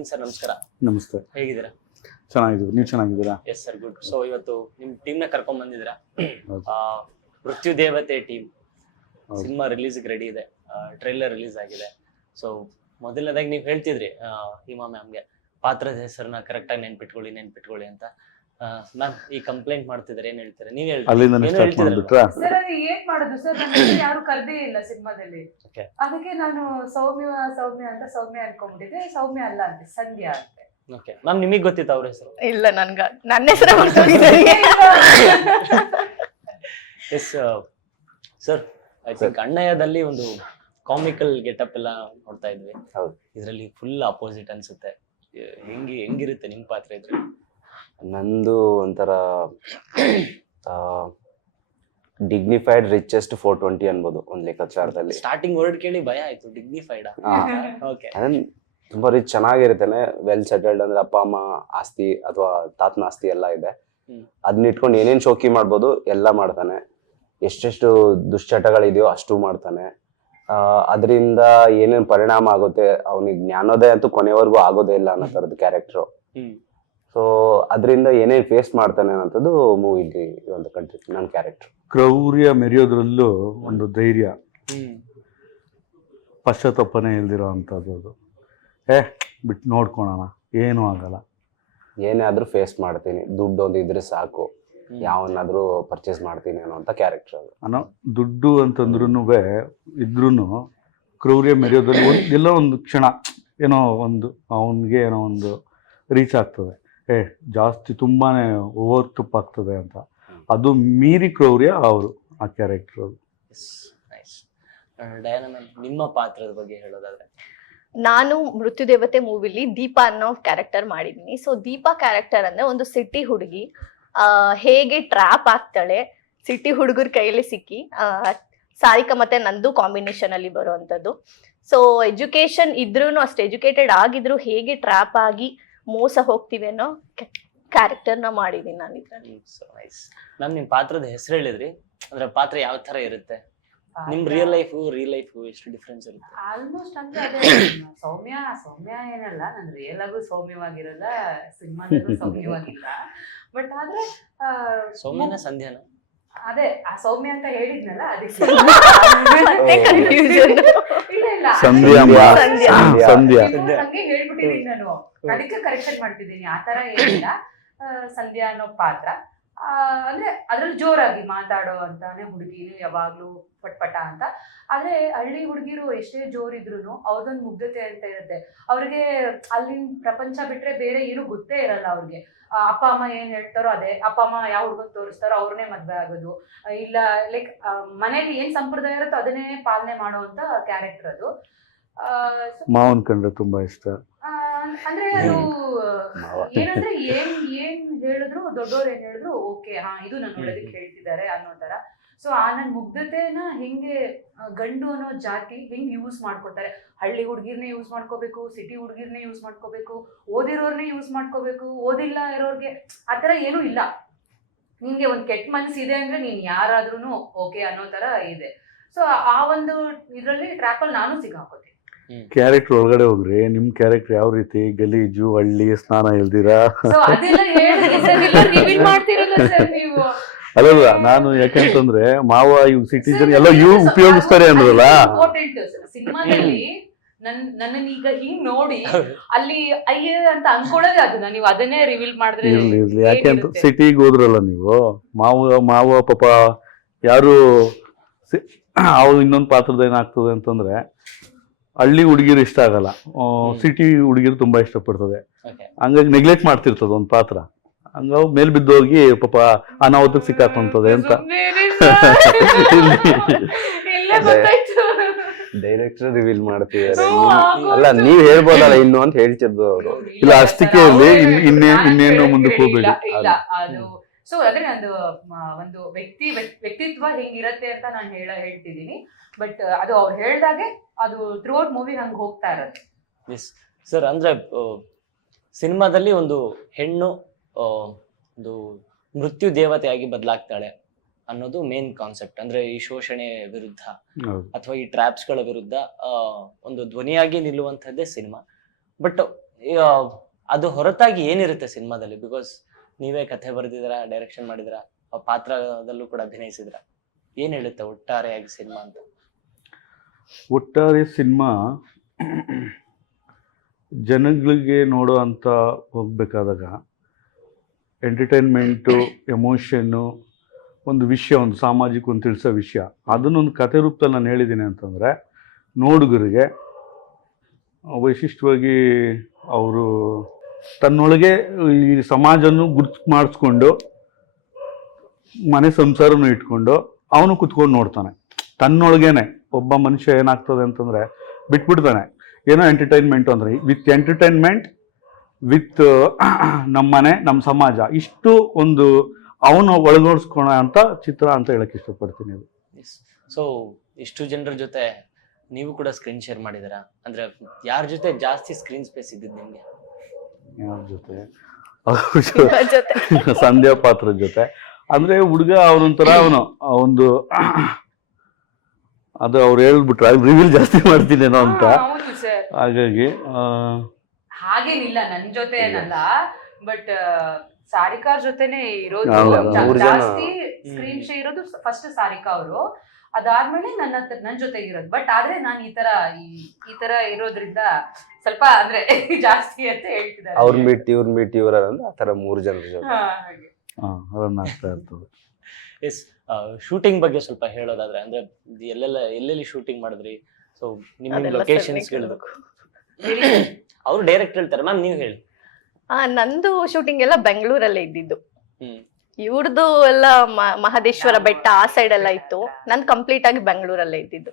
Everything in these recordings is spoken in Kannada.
ನವೀನ್ ಸರ್ ನಮಸ್ಕಾರ. ನಮಸ್ತೆ. ಹೇಗಿದ್ದೀರಾ? ಚೆನ್ನಾಗಿದ್ದೀವಿ, ನೀವು ಚೆನ್ನಾಗಿದ್ದೀರಾ? Yes sir, good. ಸೊ ಇವತ್ತು ನಿಮ್ ಟೀಮ್ ನ ಕರ್ಕೊಂಡ್ ಬಂದಿದ್ದೀರಾ. ಹೌದು. ಮೃತ್ಯು ದೇವತೆ ಟೀಮ್ ಹೌದು. ಸಿನಿಮಾ ರಿಲೀಸ್ ರೆಡಿ ಇದೆ, ಟ್ರೈಲರ್ ರಿಲೀಸ್ ಆಗಿದೆ. ಸೊ ಮೊದಲನೇದಾಗಿ ನೀವು ಹೇಳ್ತಿದ್ರಿ ಹಿಮಾ ಮ್ಯಾಮ್ಗೆ ಪಾತ್ರದ ಹೆಸರನ್ನ ಕರೆಕ್ಟ್ ಆಗಿ ನೆನ್ಪಿಟ್ಕೊಳ್ಳಿ ಅಂತ. ಮ್ಯಾಮ್ ಈ ಕಂಪ್ಲೇಂಟ್ ಮಾಡ್ತಿದ್ದಾರೆ, ಏನ್ ಹೇಳ್ತಾರೆ? ನೀವ್ ಅಲ್ಲಿಂದ ಸ್ಟಾರ್ಟ್ ಮಾಡ್ಬಿಟ್ರಾ? ಸರ್ ಅದು ಏನ್ ಮಾಡುದು ಸರ್, ನನ್ನ ಯಾರು ಕರ್ದೇ ಇಲ್ಲ ಸಿನಿಮಾದಲ್ಲಿ. Okay. ಅದಕ್ಕೆ ನಾನು ಸೌಮ್ಯ ಅಂತ ಸೌಮ್ಯ ಅನ್ಕೊಂಡ್ಬಿಟ್ಟಿದ್ದೆ. ಸೌಮ್ಯ ಅಲ್ಲ ಅಂತೆ, ಸಂಧ್ಯಾ ಅಂತೆ. ಓಕೆ ಮ್ಯಾಮ್, ನಿಮಗ್ ಗೊತ್ತಿತ್ತು ಅವ್ರ ಹೆಸರು? ಇಲ್ಲ, ನನ್ನ ಹೆಸರು ಮರ್ತೋಗಿದ್ದಾರೆ. ಎಸ್ ಸರ್, ಐ ಥಿಂಕ್ ಅಣ್ಣಯ್ಯದಲ್ಲಿ ಒಂದು ಕಾಮಿಕಲ್ ಗೆಟಪ್ ಎಲ್ಲ ನೋಡ್ತಾ ಇದ್ವಿ. ಹೌದು. ಇದರಲ್ಲಿ ಫುಲ್ ಅಪೋಸಿಟ್ ಅನ್ಸುತ್ತೆ. ಹೆಂಗಿರುತ್ತೆ ನಿಮ್ ಪಾತ್ರ ಇದ್ರಲ್ಲಿ? ನಂದು ಒಂಥರ ಡಿಗ್ನಿಫೈಡ್ ರಿಚೆಸ್ಟ್ 420 ಅನ್ಬೋದು ಒಂದ್ ಲೆಕ್ಕಾಚಾರದಲ್ಲಿ. ಸ್ಟಾರ್ಟಿಂಗ್ ವರ್ಡ್ ಕೇಳಿ ಭಯ ಆಯ್ತು, ಡಿಗ್ನಿಫೈಡ್. ಓಕೆ, ತುಂಬಾ ರಿಚ್ ಚೆನ್ನಾಗಿರುತ್ತೇನೆ, ವೆಲ್ ಸೆಟಲ್ಡ್, ಅಂದ್ರೆ ಅಪ್ಪ ಅಮ್ಮ ಆಸ್ತಿ ಅಥವಾ ತಾತನ ಆಸ್ತಿ ಎಲ್ಲ ಇದೆ. ಅದನ್ನ ಇಟ್ಕೊಂಡು ಏನೇನ್ ಶೋಕಿ ಮಾಡ್ಬೋದು ಎಲ್ಲ ಮಾಡ್ತಾನೆ. ಎಷ್ಟೆಷ್ಟು ದುಶ್ಚಟಗಳಿದೆಯೋ ಅಷ್ಟು ಮಾಡ್ತಾನೆ. ಅದರಿಂದ ಏನೇನ್ ಪರಿಣಾಮ ಆಗುತ್ತೆ ಅವನಿಗೆ ಜ್ಞಾನೋದಯ ಅಂತೂ ಕೊನೆವರೆಗೂ ಆಗೋದೇ ಇಲ್ಲ ಅನ್ನೋ ತರದ ಕ್ಯಾರೆಕ್ಟರ್. ಸೊ ಅದರಿಂದ ಏನೇನ್ ಫೇಸ್ ಮಾಡ್ತಾನೆ ಅನ್ನೋದು ಮೂವಿಲಿ ಒಂದು ನನ್ನ ಕ್ಯಾರೆಕ್ಟರ್. ಕ್ರೌರ್ಯ ಮೆರೆಯೋದ್ರಲ್ಲೂ ಒಂದು ಧೈರ್ಯ, ಪಶ್ಚಾತ್ತಾಪನೆ ಇಲ್ದಿರೋ ಅಂಥದ್ದು. ಅದು ಬಿಟ್ಟು ನೋಡ್ಕೊಳೋಣ, ಏನೂ ಆಗಲ್ಲ, ಏನೇ ಆದ್ರೂ ಫೇಸ್ ಮಾಡ್ತೀನಿ, ದುಡ್ಡು ಒಂದು ಇದ್ರೆ ಸಾಕು, ಯಾವನ್ನಾದ್ರೂ ಪರ್ಚೇಸ್ ಮಾಡ್ತೀನಿ ಅನ್ನೋಂಥ ಕ್ಯಾರೆಕ್ಟರ್ ಅದು. ಅನ್ನೋ ದುಡ್ಡು ಅಂತಂದ್ರೂ ಇದ್ರೂ ಕ್ರೌರ್ಯ ಮೆರೆಯೋದ್ರಲ್ಲಿ ಎಲ್ಲೋ ಒಂದು ಕ್ಷಣ ಏನೋ ಒಂದು ಅವನಿಗೆ ಏನೋ ಒಂದು ರೀಚ್ ಆಗ್ತದೆ, ಜಾಸ್ತಿ ತುಂಬಾನೇ ಓವರ್ ತುಪ್ಪ ಆಗ್ತದೆ ಅಂತ. ಅದು ಮೀರಿ ಕ್ರೌರ್ಯ ಅವರು ಆ ಕ್ಯಾರೆಕ್ಟರ್. ಡಯಾನಾ ಮ್ಯಾಮ್, ನಿಮ್ಮ ಪಾತ್ರದ ಬಗ್ಗೆ ಹೇಳೋದಾದ್ರೆ? ನಾನು ಮೃತ್ಯುದೇವತೆ ಮೂವಿಲಿ ದೀಪಾ ಅನ್ನೋ ಕ್ಯಾರೆಕ್ಟರ್ ಮಾಡಿದೀನಿ. ಸೊ ದೀಪಾ ಕ್ಯಾರೆಕ್ಟರ್ ಅಂದ್ರೆ ಒಂದು ಸಿಟಿ ಹುಡುಗಿ ಹೇಗೆ ಟ್ರ್ಯಾಪ್ ಆಗ್ತಾಳೆ ಸಿಟಿ ಹುಡುಗರ ಕೈಯಲ್ಲಿ ಸಿಕ್ಕಿ. ಸಾರಿಕಾ ಮತ್ತೆ ನಂದು ಕಾಂಬಿನೇಷನ್ ಅಲ್ಲಿ ಬರುವಂತದ್ದು. ಸೊ ಎಜುಕೇಶನ್ ಇದ್ರೂ ಅಷ್ಟು ಎಜುಕೇಟೆಡ್ ಆಗಿದ್ರು ಹೇಗೆ ಟ್ರ್ಯಾಪ್ ಆಗಿ ಮೋಸ ಹೋಗ್ತೀವಿ ಅನ್ನೋ ಕ್ಯಾರೆಕ್ಟರ್ನ ಮಾಡಿದೀನಿ ನಾನು ಇದ್ರಲ್ಲಿ. ಮ್ಯಾಮ್, ನಿಮ್ ಪಾತ್ರದ ಹೆಸರು ಹೇಳಿದ್ರಿ, ಅಂದ್ರೆ ಪಾತ್ರ ಯಾವ ತರ ಇರುತ್ತೆ? ನಿಮ್ ರಿಯಲ್ ಲೈಫ್ ಎಷ್ಟು ಡಿಫ್ರೆನ್ಸ್ ಇರುತ್ತೆ? ಆಲ್ಮೋಸ್ಟ್ ಅಂದ್ರೆ ಅದೇ ಸೌಮ್ಯ ಏನಲ್ಲ, ನಾನು ರಿಯಲ್ ಆಗು ಸೌಮ್ಯವಾಗಿರಲ್ಲ, ಸಿನಿಮಾದಲ್ಲೂ ಸೌಮ್ಯವಾಗಿಲ್ಲ. ಬಟ್ ಆದ್ರೆ ಸೌಮ್ಯನ ಸಂಧ್ಯಾನ? ಅದೇ ಆ ಸೌಮ್ಯ ಅಂತ ಹೇಳಿದ್ನಲ್ಲ, ಅದಕ್ಕೆ ಇಲ್ಲ ಸಂಧ್ಯಾ ಹಂಗೆ ಹೇಳ್ಬಿಟ್ಟಿದೀನಿ ನಾನು, ಅದಕ್ಕೆ ಕರೆಕ್ಷನ್ ಮಾಡ್ತಿದ್ದೀನಿ. ಆತರ ಏನಿಲ್ಲ. ಸಂಧ್ಯಾ ಅನ್ನೋ ಪಾತ್ರ ಅಂದ್ರೆ ಅದ್ರಲ್ಲಿ ಜೋರಾಗಿ ಮಾತಾಡೋ ಅಂತಾನೆ ಹುಡುಗಿ, ಯಾವಾಗ್ಲೂ ಪಟ್ಪಟ ಅಂತ. ಆದ್ರೆ ಹಳ್ಳಿ ಹುಡುಗಿರು ಎಷ್ಟೇ ಜೋರಿದ್ರು ಅವ್ರದೊಂದು ಮುಗ್ಧತೆ ಅಂತ ಇರುತ್ತೆ. ಅವ್ರಿಗೆ ಅಲ್ಲಿನ ಪ್ರಪಂಚ ಬಿಟ್ರೆ ಬೇರೆ ಏನು ಗೊತ್ತೇ ಇರಲ್ಲ ಅವ್ರಿಗೆ. ಅಪ್ಪ ಅಮ್ಮ ಏನ್ ಹೇಳ್ತಾರೋ ಅದೇ, ಅಪ್ಪ ಅಮ್ಮ ಯಾವ ಹುಡುಗನ್ ತೋರಿಸ್ತಾರೋ ಅವ್ರನ್ನೇ ಮದ್ವೆ ಆಗೋದು, ಇಲ್ಲ ಲೈಕ್ ಮನೇಲಿ ಏನ್ ಸಂಪ್ರದಾಯ ಇರುತ್ತೋ ಅದನ್ನೇ ಪಾಲನೆ ಮಾಡುವಂತ ಕ್ಯಾರೆಕ್ಟರ್ ಅದು. ಮಾವನ್ ಕಂಡ್ರೆ ತುಂಬಾ ಇಷ್ಟ. ಅಂದ್ರೆ ಅದು ಏನಂದ್ರೆ ಏನ್ ಹೇಳಿದ್ರು, ದೊಡ್ಡವ್ರು ಏನ್ ಹೇಳಿದ್ರು ಓಕೆ, ಇದು ನಾನು ಒಳ್ಳೇದಕ್ಕೆ ಹೇಳ್ತಿದ್ದಾರೆ ಅನ್ನೋ ತರ. ಸೊ ಆ ನನ್ ಮುಗ್ಧತೆನ ಹೆಂಗೆ ಗಂಡು ಅನ್ನೋ ಜಾತಿ ಹೆಂಗ್ ಯೂಸ್ ಮಾಡ್ಕೊತಾರೆ. ಹಳ್ಳಿ ಹುಡ್ಗಿರ್ನೇ ಯೂಸ್ ಮಾಡ್ಕೋಬೇಕು, ಸಿಟಿ ಹುಡ್ಗಿರ್ನೇ ಯೂಸ್ ಮಾಡ್ಕೋಬೇಕು, ಓದಿರೋರ್ನೇ ಯೂಸ್ ಮಾಡ್ಕೋಬೇಕು, ಓದಿಲ್ಲ ಇರೋರ್ಗೆ ಆತರ ಏನೂ ಇಲ್ಲ. ನಿನ್ಗೆ ಒಂದ್ ಕೆಟ್ಟ ಮನ್ಸಿದೆ ಅಂದ್ರೆ ನೀನ್ ಯಾರಾದ್ರೂ ಓಕೆ ಅನ್ನೋ ತರ ಇದೆ. ಸೊ ಆ ಒಂದು ಇದ್ರಲ್ಲಿ ಟ್ರ್ಯಾಪಲ್ಲಿ ನಾನು ಸಿಗಾಕೋತೀನಿ. ಕ್ಯಾರೆಕ್ಟರ್ ಒಳಗಡೆ ಹೋಗ್ರಿ, ನಿಮ್ ಕ್ಯಾರೆಕ್ಟರ್ ಯಾವ ರೀತಿ? ಗಲೀಜು, ಹಳ್ಳಿ, ಸ್ನಾನ ಇಲ್ದಿರಾ? ಅಲ್ಲಲ್ಲ, ನಾನು ಯಾಕಂತಂದ್ರೆ ಮಾವ ಇವ್ ಸಿಟಿಜನ್ ಎಲ್ಲ ಇವ್ ಉಪಯೋಗಿಸ್ತಾರೆ ಅಂದ್ರಲ್ಲ. ಸಿನಿಮಾದಲ್ಲಿ ನನ್ನ ಈಗ ಹಿಂಗ್ ನೋಡಿ ಅಲ್ಲಿ ಅಯ್ಯ ಅಂತ ಅನ್ಕೊಳ್ಳೋದೇ ಅದು. ನೀವು ಅದನ್ನೇ ರಿವೀಲ್ ಮಾಡಿದ್ರೆ ಇರ್ಲಿ, ಯಾಕೆಂತ ಸಿಟಿಗೆ ಹೋದ್ರಲ್ಲ ನೀವು, ಮಾವ ಪಾಪ ಯಾರು ಇನ್ನೊಂದ್ ಪಾತ್ರದ ಏನಾಗ್ತದೆ ಅಂತಂದ್ರೆ, ಹಳ್ಳಿ ಹುಡುಗಿರು ಇಷ್ಟ ಆಗಲ್ಲ, ಸಿಟಿ ಹುಡುಗಿರು ತುಂಬಾ ಇಷ್ಟಪಡ್ತದೆ. ಹಂಗಾಗಿ ನೆಗ್ಲೆಕ್ಟ್ ಮಾಡ್ತಿರ್ತದ ಒಂದ್ ಪಾತ್ರ, ಹಂಗ ಮೇಲ್ ಬಿದ್ದೋಗಿ ಪಾಪ ಅನಾಹುತಕ್ಕೆ ಸಿಕ್ಕಾಕೊಂತದೆ ಅಂತ. ಡೈರೆಕ್ಟರ್ ರಿವೀಲ್ ಮಾಡ್ತಿದ್ದಾರೆ. ಅಲ್ಲ, ನೀವ್ ಹೇಳ್ಬೋದಲ್ಲ ಇನ್ನು ಅಂತ ಹೇಳ್ತಿದ್ದು ಅವರು. ಇಲ್ಲ, ಅಷ್ಟಕ್ಕೆ ಇರ್ಲಿ, ಇನ್ನೇನು ಮುಂದಕ್ಕೆ ಹೋಗ್ಬೇಡಿ. ಸೊ ಅದೇ ನಂದು ಒಂದು ವ್ಯಕ್ತಿತ್ವ ಹೆಂಗಿರತ್ತೆ ಅಂತ ನಾನು ಹೇಳ್ತಿದ್ದೀನಿ. ಬಟ್ ಅದು ಅವ್ರು ಹೇಳ್ದಾಗೆ ಅದು ಥ್ರೂ ಔಟ್ ಮೂವಿ ಹಂಗೆ ಹೋಗ್ತಾ ಇರತ್ತೆ. ಸರ್, ಅಂದ್ರೆ ಸಿನಿಮಾದಲ್ಲಿ ಒಂದು ಹೆಣ್ಣು ಒಂದು ಮೃತ್ಯು ದೇವತೆಯಾಗಿ ಬದಲಾಗ್ತಾಳೆ ಅನ್ನೋದು ಮೇನ್ ಕಾನ್ಸೆಪ್ಟ್. ಅಂದ್ರೆ ಈ ಶೋಷಣೆ ವಿರುದ್ಧ ಅಥವಾ ಈ ಟ್ರ್ಯಾಪ್ಸ್ ಗಳ ವಿರುದ್ಧ ಒಂದು ಧ್ವನಿಯಾಗಿ ನಿಲ್ಲುವಂತದ್ದೇ ಸಿನಿಮಾ. ಬಟ್ ಅದು ಹೊರತಾಗಿ ಏನಿರುತ್ತೆ ಸಿನಿಮಾದಲ್ಲಿ? ಬಿಕಾಸ್ ನೀವೇ ಕಥೆ ಬರೆದಿದ್ದೀರಾ, ಡೈರೆಕ್ಷನ್ ಮಾಡಿದಿರಾ, ಆ ಪಾತ್ರದಲ್ಲೂ ಕೂಡ ಅಭಿನಯಿಸಿದ್ರ. ಏನ್ ಹೇಳುತ್ತೆ ಒಟ್ಟಾರೆಯಾಗಿ ಸಿನಿಮಾ ಅಂತ? ಒಟ್ಟಾರೆ ಸಿನಿಮಾ ಜನಗಳಿಗೆ ನೋಡೋ ಅಂತ ಹೋಗ್ಬೇಕಾದಾಗ ಎಂಟರ್ಟೈನ್ಮೆಂಟು, ಎಮೋಷನ್ನು, ಒಂದು ವಿಷಯ, ಒಂದು ಸಾಮಾಜಿಕ ಒಂದು ತಿಳಿಸೋ ವಿಷಯ, ಅದನ್ನೊಂದು ಕಥೆ ರೂಪದಲ್ಲಿ ನಾನು ಹೇಳಿದ್ದೀನಿ ಅಂತಂದರೆ ನೋಡುಗರಿಗೆ ವೈಶಿಷ್ಟ್ಯವಾಗಿ ಅವರು ತನ್ನೊಳಗೆ ಈ ಸಮಾಜವನ್ನು ಗುರ್ತು ಮಾಡಿಸ್ಕೊಂಡು ಮನೆ ಸಂಸಾರನೂ ಇಟ್ಕೊಂಡು ಅವನು ಕುತ್ಕೊಂಡು ನೋಡ್ತಾನೆ. ತನ್ನೊಳಗೇನೆ ಒಬ್ಬ ಮನುಷ್ಯ ಏನಾಗ್ತದೆ ಅಂತಂದರೆ ಬಿಟ್ಬಿಡ್ತಾನೆ. ಏನೋ ಎಂಟರ್ಟೈನ್ಮೆಂಟು ಅಂದರೆ ವಿತ್ ಎಂಟರ್ಟೈನ್ಮೆಂಟ್, ವಿತ್ ನಮ್ಮ ಮನೆ, ನಮ್ಮ ಸಮಾಜ, ಇಷ್ಟು ಒಂದು ಅವನು ಒಳಗೋಡಿಸ್ಕೊಳೋ ಅಂತ ಚಿತ್ರ ಅಂತ ಹೇಳಕ್ಕೆ ಇಷ್ಟಪಡ್ತೀನಿ. ಅದು ಸೊ ಇಷ್ಟು ಜನರ ಜೊತೆ ನೀವು ಕೂಡ ಸ್ಕ್ರೀನ್ ಶೇರ್ ಮಾಡಿದಾರಾ? ಅಂದ್ರೆ ಯಾರ ಜೊತೆ ಜಾಸ್ತಿ ಸ್ಕ್ರೀನ್ ಸ್ಪೇಸ್ ಇದ್ದಿದ್ದು ನಿಮ್ಗೆ? ಯಾರ ಜೊತೆ? ಸಂಧ್ಯಾ ಪಾತ್ರದ ಜೊತೆ. ಅಂದ್ರೆ ಹುಡುಗ ಅವನೊಂಥರ ಅವನು ಒಂದು ಅದು ಅವ್ರು ಹೇಳ್ಬಿಟ್ರೆ ಅಲ್ಲಿ ರಿವೀಲ್ ಜಾಸ್ತಿ ಮಾಡ್ತೀನೇನೋ ಅಂತ. ಹೌದು ಸರ್, ಹಾಗಾಗಿ ಹಾಗೇನಿಲ್ಲ, ನನ್ ಜೊತೆ ಏನಲ್ಲ, ಬಟ್ ಸಾರಿಕಾರ್ ಜೊತೆನೆ ಇರೋದು. ಹೌದು, ಮೂರು ಜನ. ಜಾಸ್ತಿ ಸ್ಕ್ರೀನ್ ಶೇರ್ ಇರೋದು ಫಸ್ಟ್ ಸಾರಿಕಾ ಅವರು, ಅದಾದ್ಮೇಲೆ ನನ್ ಜೊತೆಗೆ ಇರೋದು. ಬಟ್ ಆದ್ರೆ ನಾನು ಈ ತರ ಇರೋದ್ರಿಂದ ಸ್ವಲ್ಪ ಅಂದ್ರೆ ಜಾಸ್ತಿ ಅಂತ ಹೇಳ್ತಿದ್ದಾರೆ. ಅವ್ರ ಮೀಟ್ ಇವ್ರ ಅಂತ ಆ ತರ 3 ಜನರ ಜೊತೆ. ಹಾಗೆ ರನ್ ಆಗ್ತಾ ಇರ್ತದೆ. ಎಸ್, ಶೂಟಿಂಗ್ ಬಗ್ಗೆ ಸ್ವಲ್ಪ ಹೇಳೋದಾದ್ರೆ, ಅಂದ್ರೆ ಎಲ್ಲೆಲ್ಲಿ ಶೂಟಿಂಗ್ ಮಾಡಿದ್ರಿ? ಸೊ ನಿಮ್ಮ ಅದೆಲ್ಲ ಲೊಕೇಶನ್ಸ್ ಸರಿ ಹೇಳ್ಬೇಕು. ಅವ್ರು ಡೈರೆಕ್ಟ್ ಹೇಳ್ತಾರೆ, ಮ್ಯಾಮ್ ನೀವು ಹೇಳಿ. ನಂದು ಶೂಟಿಂಗ್ ಎಲ್ಲ ಬೆಂಗಳೂರಲ್ಲೇ ಇದ್ದಿದ್ದು. ಹ್ಮ್. ಇವ್ರದ್ದು ಎಲ್ಲ ಮಹದೇಶ್ವರ ಬೆಟ್ಟ ಆ ಸೈಡ್ ಎಲ್ಲ ಇತ್ತು. ನನ್ ಕಂಪ್ಲೀಟ್ ಆಗಿ ಬೆಂಗಳೂರಲ್ಲೇ ಇದ್ದಿದ್ದು.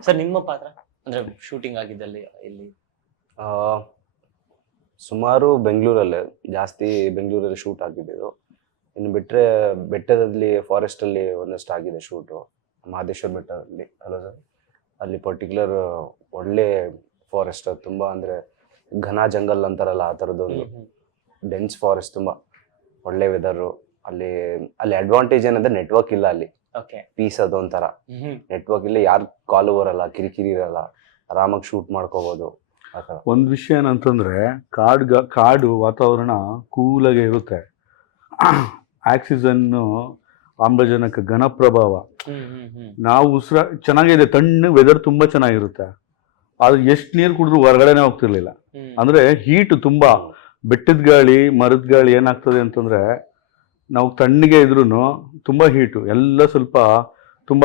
ಸರ್ ನಿಮ್ಮ ಪಾತ್ರ ಅಂದ್ರೆ ಶೂಟಿಂಗ್ ಆಗಿದ್ದಲ್ಲಿ ಎಲ್ಲಿ? ಆ, ಸುಮಾರು ಬೆಂಗಳೂರಲ್ಲೇ, ಜಾಸ್ತಿ ಬೆಂಗಳೂರಲ್ಲಿ ಶೂಟ್ ಆಗಿದ್ದು. ಇನ್ನು ಬಿಟ್ಟರೆ ಬೆಟ್ಟದಲ್ಲಿ, ಫಾರೆಸ್ಟಲ್ಲಿ ಒಂದಷ್ಟು ಆಗಿದೆ ಶೂಟು. ಮಹದೇಶ್ವರ ಬೆಟ್ಟದಲ್ಲಿ ಅಲ್ಲ ಸರ್, ಅಲ್ಲಿ ಪರ್ಟಿಕ್ಯುಲರ್ ಒಳ್ಳೆ ಫಾರೆಸ್ಟ್, ತುಂಬ ಅಂದರೆ ಘನ ಜಂಗಲ್ ಅಂತಾರಲ್ಲ ಆ ಥರದ್ದೊಂದು ಡೆನ್ಸ್ ಫಾರೆಸ್ಟ್, ತುಂಬ ಒಳ್ಳೆ ವೆದರು. ಅಲ್ಲಿ ಅಡ್ವಾಂಟೇಜ್ ಏನಂದ್ರೆ ನೆಟ್ವರ್ಕ್ ಇಲ್ಲ ಅಲ್ಲಿ. ಓಕೆ. ಪೀಸ್ ಅದೊಂಥರ ನೆಟ್ವರ್ಕ್ ಇಲ್ಲ, ಯಾರು ಕಾಲು ಬರಲ್ಲ, ಕಿರಿಕಿರಿ ಇರಲ್ಲ, ಆರಾಮಾಗಿ ಶೂಟ್ ಮಾಡ್ಕೋಬೋದು ಆ ಥರ. ಒಂದು ವಿಷಯ ಏನಂತಂದರೆ ಕಾಡು ವಾತಾವರಣ ಕೂಲಾಗೆ ಇರುತ್ತೆ. ಆಕ್ಸಿಜನ್ನು, ಆಮ್ಲಜನಕ, ಘನ ಪ್ರಭಾವ, ನಾವು ಚೆನ್ನಾಗಿದೆ, ತಣ್ಣಗೆ ವೆದರ್ ತುಂಬ ಚೆನ್ನಾಗಿರುತ್ತೆ. ಅದು ಎಷ್ಟು ನೀರು ಕುಡಿದ್ರು ಹೊರಗಡೆನೆ ಹೋಗ್ತಿರ್ಲಿಲ್ಲ. ಅಂದರೆ ಹೀಟು ತುಂಬ, ಬೆಟ್ಟದ ಗಾಳಿ, ಮರದ ಗಾಳಿ ಏನಾಗ್ತದೆ ಅಂತಂದರೆ ನಾವು ತಣ್ಣಗೆ ಇದ್ರೂ ತುಂಬ ಹೀಟು, ಎಲ್ಲ ಸ್ವಲ್ಪ ತುಂಬ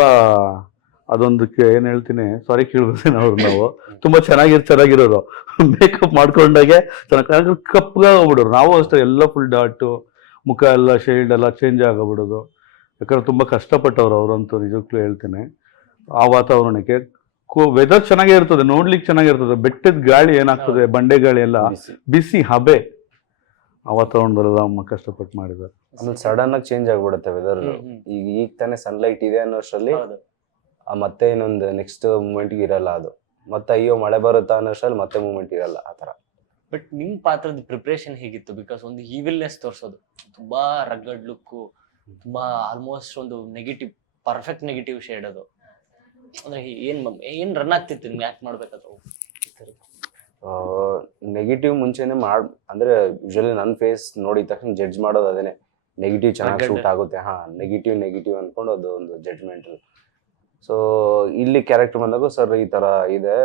ಅದೊಂದಕ್ಕೆ ಏನು ಹೇಳ್ತೀನಿ, ಸಾರಿ ಕೇಳ್ಬೋದು ನಾವು ತುಂಬ ಚೆನ್ನಾಗಿರೋರು ಮೇಕಪ್ ಮಾಡ್ಕೊಂಡಾಗೆ ಚೆನ್ನಾಗಿ ಕಪ್ಪಗೆ ಹೋಗ್ಬಿಡೋರು. ನಾವು ಅಷ್ಟೇ ಎಲ್ಲ ಫುಲ್ ಡಾಟು, ಮುಖ ಎಲ್ಲ ಶೇಡ್ ಎಲ್ಲ ಚೇಂಜ್ ಆಗೋಗ್ಬಿಡೋದು. ಯಾಕಂದ್ರೆ ತುಂಬ ಕಷ್ಟಪಟ್ಟವ್ರು ಅವರಂತೂ, ನಿಜಕ್ಕೂ ಹೇಳ್ತೀನಿ. ಆ ವಾತಾವರಣಕ್ಕೆ ವೆದರ್ ಚೆನ್ನಾಗೇ ಇರ್ತದೆ, ನೋಡ್ಲಿಕ್ಕೆ ಚೆನ್ನಾಗಿರ್ತದೆ. ಬೆಟ್ಟದ ಗಾಳಿ ಏನಾಗ್ತದೆ, ಬಂಡೆ ಗಾಳಿ ಎಲ್ಲ ಬಿಸಿ ಹಬೆ, ಆ ವಾತಾವರಣದಲ್ಲ ಅಮ್ಮ ಕಷ್ಟಪಟ್ಟು ಮಾಡಿದ್ದಾರೆ. ಆಮೇಲೆ ಸಡನ್ ಆಗಿ ಚೇಂಜ್ ಆಗ್ಬಿಡುತ್ತೆ ವೆದರ್. ಈಗ ತಾನೇ ಸನ್ಲೈಟ್ ಇದೆ ಅನ್ನೋಷ್ಟರಲ್ಲಿ ಮತ್ತೆ ಇನ್ನೊಂದು ನೆಕ್ಸ್ಟ್ ಮೂಮೆಂಟ್ಗೆ ಇರಲ್ಲ ಅದು. ಮತ್ತೆ ಅಯ್ಯೋ ಮಳೆ ಬರುತ್ತಾ ಅನ್ನೋಷ್ಟರಲ್ಲಿ ಮತ್ತೆ ಮೂಮೆಂಟ್ ಇರಲ್ಲ ಆ ಥರ. ಬಟ್ ನಿಮ್ ಪಾತ್ರದ ಪ್ರಿಪ್ರೇಷನ್ ಹೇಗಿತ್ತು? ಬಿಕಾಸ್ ಒಂದು ಈವಿಲ್ನೆಸ್ ತೋರಿಸೋದು, ತುಂಬಾ ರಗಡ್ ಲುಕ್ಕು, ತುಂಬಾ ಆಲ್ಮೋಸ್ಟ್ ಒಂದು ನೆಗೆಟಿವ್, ಪರ್ಫೆಕ್ಟ್ ನೆಗೆಟಿವ್ ಶೇಡ್. ಅದು ಅಂದ್ರೆ ಏನ್ ರನ್ ಆಗ್ತಿತ್ತು ನಿಮ್ಗೆ ಆಕ್ಟ್ ಮಾಡ್ಬೇಕಾದ್ರೆ? ನೆಗೆಟಿವ್ ಮುಂಚೆನೆ ಅಂದ್ರೆ ಯೂಶಲಿ ನನ್ನ ಫೇಸ್ ನೋಡಿದ ತಕ್ಷಣ ಜಡ್ಜ್ ಮಾಡೋದು ಅದೇನೆ, ನೆಗೆಟಿವ್ ಚೆನ್ನಾಗಿ ಶೂಟ್ ಆಗುತ್ತೆ, ನೆಗೆಟಿವ್ ಅನ್ಕೊಂಡು ಅದು ಒಂದು ಜಡ್ಜ್ಮೆಂಟ್. ಸೊ ಇಲ್ಲಿ ಕ್ಯಾರೆಕ್ಟರ್ ಬಂದಾಗ ಸರ್ ಈ ತರ ಇದೆ,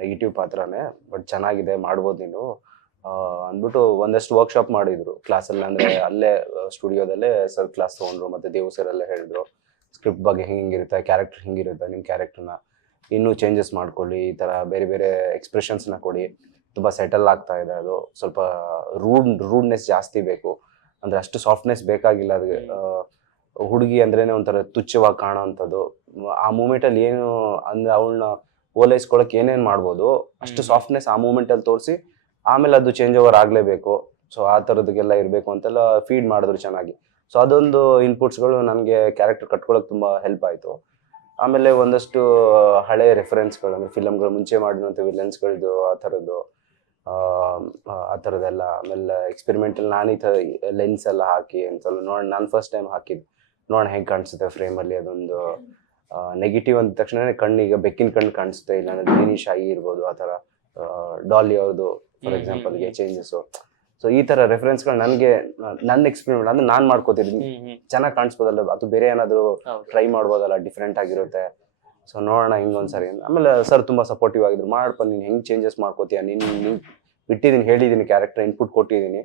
ನೆಗೆಟಿವ್ ಪಾತ್ರನೇ, ಬಟ್ ಚೆನ್ನಾಗಿದೆ, ಮಾಡ್ಬೋದು ನೀನು ಅಂದ್ಬಿಟ್ಟು ಒಂದಷ್ಟು ವರ್ಕ್ಶಾಪ್ ಮಾಡಿದ್ರು ಕ್ಲಾಸಲ್ಲಿ. ಅಂದ್ರೆ ಅಲ್ಲೇ ಸ್ಟುಡಿಯೋದಲ್ಲೇ ಸರ್ ಕ್ಲಾಸ್ ತಗೊಂಡ್ರು, ಮತ್ತೆ ದೇವ್ ಸರ್ ಎಲ್ಲ ಹೇಳಿದ್ರು ಸ್ಕ್ರಿಪ್ಟ್ ಬಗ್ಗೆ ಹಿಂಗಿರುತ್ತೆ, ಕ್ಯಾರೆಕ್ಟರ್ ಹಿಂಗಿರುತ್ತೆ, ನಿಮ್ಮ ಕ್ಯಾರೆಕ್ಟರ್ನ ಇನ್ನೂ ಚೇಂಜಸ್ ಮಾಡ್ಕೊಳ್ಳಿ, ಈ ಥರ ಬೇರೆ ಬೇರೆ ಎಕ್ಸ್ಪ್ರೆಷನ್ಸ್ನ ಕೊಡಿ, ತುಂಬ ಸೆಟಲ್ ಆಗ್ತಾ ಇದೆ, ಅದು ಸ್ವಲ್ಪ ರೂಡ್ನೆಸ್ ಜಾಸ್ತಿ ಬೇಕು, ಅಂದರೆ ಅಷ್ಟು ಸಾಫ್ಟ್ನೆಸ್ ಬೇಕಾಗಿಲ್ಲ ಅದಕ್ಕೆ. ಹುಡುಗಿ ಅಂದ್ರೇನೆ ಒಂಥರ ತುಚ್ಛವಾಗಿ ಕಾಣೋ ಅಂಥದ್ದು. ಆ ಮೂಮೆಂಟಲ್ಲಿ ಏನು ಅಂದರೆ ಅವಳನ್ನ ಓಲೈಸ್ಕೊಳಕ್ಕೆ ಏನೇನು ಮಾಡ್ಬೋದು ಅಷ್ಟು ಸಾಫ್ಟ್ನೆಸ್ ಆ ಮೂಮೆಂಟಲ್ಲಿ ತೋರಿಸಿ ಆಮೇಲೆ ಅದು ಚೇಂಜ್ ಓವರ್ ಆಗಲೇಬೇಕು. ಸೊ ಆ ಥರದಕ್ಕೆಲ್ಲ ಇರಬೇಕು ಅಂತೆಲ್ಲ ಫೀಡ್ ಮಾಡಿದ್ರು ಚೆನ್ನಾಗಿ. ಸೊ ಅದೊಂದು ಇನ್ಪುಟ್ಸ್ಗಳು ನನಗೆ ಕ್ಯಾರೆಕ್ಟರ್ ಕಟ್ಕೊಳ್ಳೋಕೆ ತುಂಬ ಹೆಲ್ಪ್ ಆಯಿತು. ಆಮೇಲೆ ಒಂದಷ್ಟು ಹಳೆ ರೆಫರೆನ್ಸ್ಗಳು, ಅಂದರೆ ಫಿಲಮ್ಗಳು ಮುಂಚೆ ಮಾಡಿರುವಂಥ ವಿಲನ್ಸ್ಗಳಿದ್ದು ಆ ಥರದ್ದೆಲ್ಲ. ಆಮೇಲೆ ಎಕ್ಸ್ಪೆರಿಮೆಂಟಲ್ ನಾನು ಈ ಥರ ಲೆನ್ಸ್ ಎಲ್ಲ ಹಾಕಿ ಅಂತಲ್ಲ ನೋಡಿ, ನಾನು ಫಸ್ಟ್ ಟೈಮ್ ಹಾಕಿದ್ದು, ನೋಡೋಣ ಹೆಂಗೆ ಕಾಣಿಸುತ್ತೆ ಫ್ರೇಮಲ್ಲಿ. ಅದೊಂದು ನೆಗೆಟಿವ್ ಅಂದ ತಕ್ಷಣ ಕಣ್ಣಿಗೆ ಬೆಕ್ಕಿನ ಕಣ್ಣು ಕಾಣಿಸುತ್ತೆ, ಇಲ್ಲಾಂದ್ರೆ ಗ್ರೀನಿಶ್ ಆಗಿ ಇರ್ಬೋದು, ಆ ಥರ ಡಾಲಿ ಅವ್ರದ್ದು ಫಾರ್ ಎಕ್ಸಾಂಪಲ್ಗೆ ಚೇಂಜಸ್. ಸೊ ಈ ತರ ರೆಫರೆನ್ಸ್ಗಳು ನನಗೆ ನನ್ನ ಎಕ್ಸ್ಪೆರಿಮೆಂಟ್ ಅಂದ್ರೆ ನಾನ್ ಮಾಡ್ಕೋತಿದ್ದೀನಿ. ಚೆನ್ನಾಗಿ ಕಾಣಿಸ್ಬೋದಲ್ಲ, ಅದು ಬೇರೆ ಏನಾದ್ರು ಟ್ರೈ ಮಾಡ್ಬೋದಲ್ಲ, ಡಿಫ್ರೆಂಟ್ ಆಗಿರುತ್ತೆ. ಸೊ ನೋಡೋಣ ಹಿಂಗೊಂದ್ಸರಿ. ಆಮೇಲೆ ಸರ್ ತುಂಬಾ ಸಪೋರ್ಟಿವ್ ಆಗಿದ್ರು, ಮಾಡಪ್ಪ ನೀನ್ ಹೆಂಗ್ ಚೇಂಜಸ್ ಮಾಡ್ಕೋತೀಯ, ನೀನ್ ಬಿಟ್ಟಿದ್ದೀನಿ, ಹೇಳಿದೀನಿ, ಕ್ಯಾರೆಕ್ಟರ್ ಇನ್ಪುಟ್ ಕೊಟ್ಟಿದ್ದೀನಿ,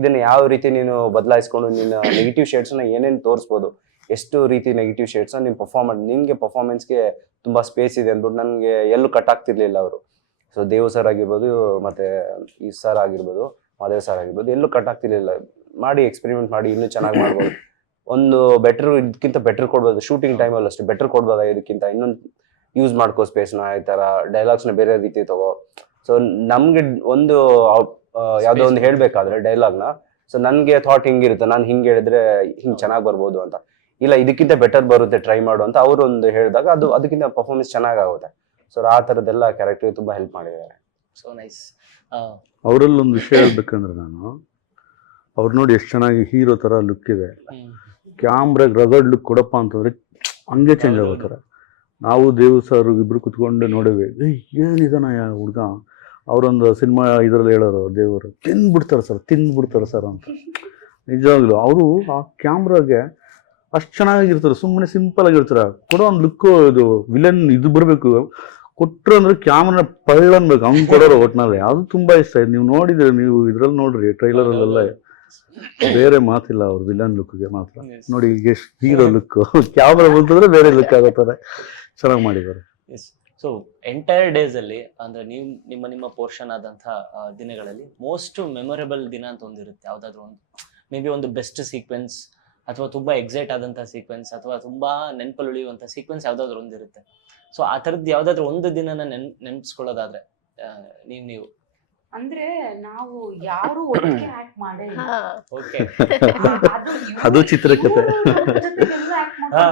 ಇದನ್ನ ಯಾವ ರೀತಿ ನೀನು ಬದಲಾಯಿಸ್ಕೊಂಡು ನಿನ್ನ ನೆಗೆಟಿವ್ ಶೇಡ್ಸ್ ನ ಏನೇನು ತೋರಿಸ್ಬೋದು, ಎಷ್ಟು ರೀತಿ ನೆಗೆಟಿವ್ ಶೇಡ್ಸ್ ನಿನ್ ನಿನ್ಗೆ ಪರ್ಫಾರ್ಮೆನ್ಸ್ಗೆ ತುಂಬಾ ಸ್ಪೇಸ್ ಇದೆ ಅಂದ್ಬಿಟ್ಟು ನನಗೆ ಎಲ್ಲೂ ಕಟ್ ಆಗ್ತಿರ್ಲಿಲ್ಲ ಅವರು. ಸೊ ದೇವ್ ಸರ್ ಆಗಿರ್ಬೋದು, ಮತ್ತೆ ಈ ಸರ್ ಆಗಿರ್ಬೋದು, ಮಾದೇವ್ ಸರ್ ಆಗಿರ್ಬೋದು, ಎಲ್ಲೂ ಕಟ್ ಆಗ್ತಿರ್ಲಿಲ್ಲ. ಮಾಡಿ ಎಕ್ಸ್ಪೆರಿಮೆಂಟ್ ಮಾಡಿ ಇನ್ನೂ ಚೆನ್ನಾಗಿ ಮಾಡ್ಬೋದು, ಒಂದು ಬೆಟರ್ ಇದಕ್ಕಿಂತ ಬೆಟರ್ ಕೊಡ್ಬೋದು, ಶೂಟಿಂಗ್ ಟೈಮಲ್ಲಿ ಅಷ್ಟೇ ಬೆಟರ್ ಕೊಡ್ಬೋದ, ಇದಕ್ಕಿಂತ ಇನ್ನೊಂದು ಯೂಸ್ ಮಾಡ್ಕೋ ಸ್ಪೇಸ್ನ, ಈ ತರ ಡೈಲಾಗ್ಸ್ನ ಬೇರೆ ರೀತಿ ತಗೋ. ಸೊ ನಮ್ಗೆ ಒಂದು ಯಾವ್ದೋ ಒಂದು ಹೇಳ್ಬೇಕಾದ್ರೆ ಡೈಲಾಗ್ನ, ಸೊ ನನ್ಗೆ ಥಾಟ್ ಹಿಂಗಿರುತ್ತೆ, ನಾನು ಹಿಂಗ್ ಹೇಳಿದ್ರೆ ಹಿಂಗ್ ಚೆನ್ನಾಗಿ ಬರ್ಬೋದು ಅಂತ, ಇಲ್ಲ ಇದಕ್ಕಿಂತ ಬೆಟರ್ ಬರುತ್ತೆ ಟ್ರೈ ಮಾಡು ಅಂತ ಅವ್ರು ಒಂದು ಹೇಳಿದಾಗ ಅದು ಅದಕ್ಕಿಂತ ಪರ್ಫಾರ್ಮೆನ್ಸ್ ಚೆನ್ನಾಗುತ್ತೆ. ಸೊ ಆ ತರದೆಲ್ಲ ಕ್ಯಾರೆಕ್ಟರ್ ತುಂಬಾ ಹೆಲ್ಪ್ ಮಾಡಿದ್ದಾರೆ. So nice. ಅವರಲ್ಲೊಂದು ವಿಷಯ ಹೇಳ್ಬೇಕಂದ್ರೆ, ನಾನು ಅವ್ರು ನೋಡಿ ಎಷ್ಟು ಚೆನ್ನಾಗಿ ಹೀರೋ ತರ ಲುಕ್ ಇದೆ, ಕ್ಯಾಮ್ರಾಗ ರಗಡ್ ಲುಕ್ ಕೊಡಪ್ಪ ಅಂತಂದ್ರೆ ಹಂಗೆ ಚೇಂಜ್ ಆಗೋತಾರೆ. ನಾವು ದೇವ್ ಸರ್ ಇಬ್ರು ಕುತ್ಕೊಂಡು ನೋಡೇವಿ, ಏನಿದಾನ ಹುಡ್ಗ, ಅವರೊಂದು ಸಿನಿಮಾ ಇದ್ರಲ್ಲಿ ಹೇಳೋರು, ದೇವರು ತಿಂದ್ಬಿಡ್ತಾರೆ ಸರ್ ಅಂತ. ನಿಜವಾಗ್ಲು ಅವರು ಆ ಕ್ಯಾಮ್ರಾಗೆ ಅಷ್ಟು ಚೆನ್ನಾಗಿರ್ತಾರೆ, ಸುಮ್ಮನೆ ಸಿಂಪಲ್ ಆಗಿರ್ತಾರೆ, ಕೊಡೋ ಒಂದು ಲುಕ್ಕು, ಇದು ವಿಲನ್ ಇದು ಬರಬೇಕು ಕೊಟ್ಟರು ಅಂದ್ರೆ ಕ್ಯಾಮ್ರಾ ಪಳ್ಳ ಅನ್ಬೇಕು, ಹಂಗೆ ಕೊಡೋರು ಒಟ್ನಲ್ಲಿ. ಅದು ತುಂಬಾ ಇಷ್ಟ ಆಯ್ತು. ನೀವು ನೋಡಿದ್ರೆ, ನೀವು ಇದ್ರಲ್ಲಿ ನೋಡ್ರಿ ಟ್ರೈಲರಲ್ಲೆಲ್ಲ ಬೇರೆ ಮಾತಿಲ್ಲ ಅವ್ರ ವಿಲನ್ ಲುಕ್ಗೆ ಮಾತ್ರ. ನೋಡಿ ಈಗ ಎಷ್ಟು ಹೀರೋ ಲುಕ್, ಕ್ಯಾಮ್ರಾ ಬಂತಂದ್ರೆ ಬೇರೆ ಲುಕ್ ಆಗುತ್ತಾರೆ, ಚೆನ್ನಾಗಿ ಮಾಡಿದ್ದಾರೆ. ಸೊ ಎಂಟೈರ್ ಡೇಸ್ ಅಲ್ಲಿ ಅಂದ್ರೆ ನಿಮ್ಮ ಪೋರ್ಷನ್ ಆದಂತಹ ದಿನಗಳಲ್ಲಿ ಮೋಸ್ಟ್ ಮೆಮೊರೇಬಲ್ ದಿನ ಅಂತ ಒಂದಿರುತ್ತೆ, ಯಾವ್ದಾದ್ರು ಒಂದು, ಮೇ ಬಿ ಒಂದು ಬೆಸ್ಟ್ ಸೀಕ್ವೆನ್ಸ್ ಅಥವಾ ತುಂಬಾ ಎಕ್ಸೈಟ್ ಆದಂತಹ ಸೀಕ್ವೆನ್ಸ್ ಅಥವಾ ತುಂಬಾ ನೆನಪಲ್ಲಿ ಉಳಿಯುವಂತ ಸೀಕ್ವೆನ್ಸ್ ಯಾವ್ದಾದ್ರು ಒಂದಿರುತ್ತೆ. ಸೊ ಆ ತರದ್ ಯಾವ್ದಾದ್ರು ಒಂದು ದಿನನ ನೆನ್ಪಿಸ್ಕೊಳ್ಳೋದಾದ್ರೆ ನೀವು ಅಂದ್ರೆ ನಾವು ಯಾರು ಒಟ್ಟಿಗೆ ಆಕ್ಟ್ ಮಾಡೇ ಇಲ್ಲ. ಓಕೆ, ಅದು ಚಿತ್ರಕಥೆ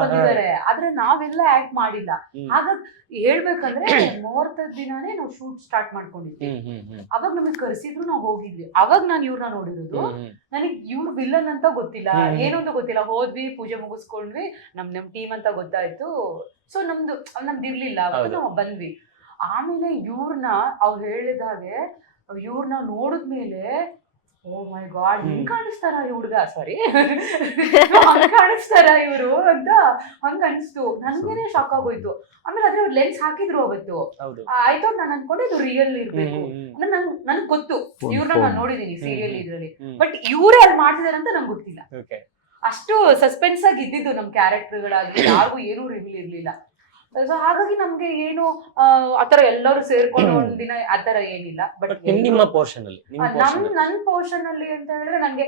ಬಂದಿದ್ದಾರೆ, ಆದ್ರೆ ನಾವೆಲ್ಲ ಆಕ್ಟ್ ಮಾಡಿಲ್ಲ. ಹಾಗಾಗಿ ಹೇಳ್ಬೇಕಂದ್ರೆ ಮುಹೂರ್ತದ ದಿನಾನೇ ನಾವು ಶೂಟ್ ಸ್ಟಾರ್ಟ್ ಮಾಡ್ಕೊಂಡಿದ್ವಿ. ಅವಾಗ ನಮಗ್ ಕರ್ಸಿದ್ರು ನಾವು ಹೋಗಿದ್ವಿ. ಅವಾಗ ನಾನು ಇವ್ರನ್ನ ನೋಡಿರೋದು. ನನಗ್ ಇವ್ರು ವಿಲ್ಲನ್ ಅಂತ ಗೊತ್ತಿಲ್ಲ, ಏನು ಅಂತ ಗೊತ್ತಿಲ್ಲ. ಹೋದ್ವಿ, ಪೂಜೆ ಮುಗಿಸ್ಕೊಂಡ್ವಿ, ನಮ್ ಟೀಮ್ ಅಂತ ಗೊತ್ತಾಯ್ತು. ಸೊ ನಮ್ದಿರ್ಲಿಲ್ಲ, ಅವತ್ತು ನಾವು ಬಂದ್ವಿ. ಆಮೇಲೆ ಇವ್ರನ್ನ ಅವ್ರು ಹೇಳಿದ ಹಾಗೆ ಇವ್ರನ್ನ ನೋಡಿದ್ಮೇಲೆ ಓ ಮೈ ಗಾಡ್, ಹಿಂಗ್ ಕಾಣಿಸ್ತಾರ ಈ ಹುಡ್ಗ, ಸಾರಿ ಹಂಗ್ ಕಾಣಿಸ್ತಾರ ಇವ್ರು ಅಂತ ಹಂಗ ಅನ್ಸ್ತು. ನನ್ಗೇನೆ ಶಾಕ್ ಆಗೋಯ್ತು. ಆಮೇಲೆ ಅದ್ರ ಲೆನ್ಸ್ ಹಾಕಿದ್ರು ಅವತ್ತು. ಆಯ್ತು, ನಾನು ಅನ್ಕೊಂಡೆ ಇದು ರಿಯಲ್ ಇರ್ಬೇಕು. ಅಂದ್ರೆ ನನ್ಗ್ ಗೊತ್ತು, ಇವ್ರನ್ನ ನಾನು ನೋಡಿದೀನಿ ಸೀರಿಯಲ್ ಇದ್ರಲ್ಲಿ, ಬಟ್ ಇವ್ರೇ ಅಲ್ಲಿ ಮಾಡ್ತಿದಾರೆ ಅಂತ ನಂಗೆ ಗೊತ್ತಿಲ್ಲ. ಅಷ್ಟು ಸಸ್ಪೆನ್ಸ್ ಆಗಿ ಇದ್ದಿದ್ದು ನಮ್ ಕ್ಯಾರೆಕ್ಟರ್ಗಳಾಗಿ, ಯಾರಿಗೂ ಏನೂ ರಿವೀಲ್ ಇರ್ಲಿಲ್ಲ. ಸೊ ಹಾಗಾಗಿ ನಮ್ಗೆ ಏನು ಆತರ ಎಲ್ಲರೂ ಸೇರ್ಕೊಂಡು ಒಂದಿನ ಆತರ ಏನಿಲ್ಲ. ಬಟ್ ನಿಮ್ಮ ಪೋರ್ಷನ್ ಅಲ್ಲಿ, ನನ್ ಪೋರ್ಷನ್ ಅಲ್ಲಿ ಅಂತ ಹೇಳಿದ್ರೆ ನನ್ಗೆ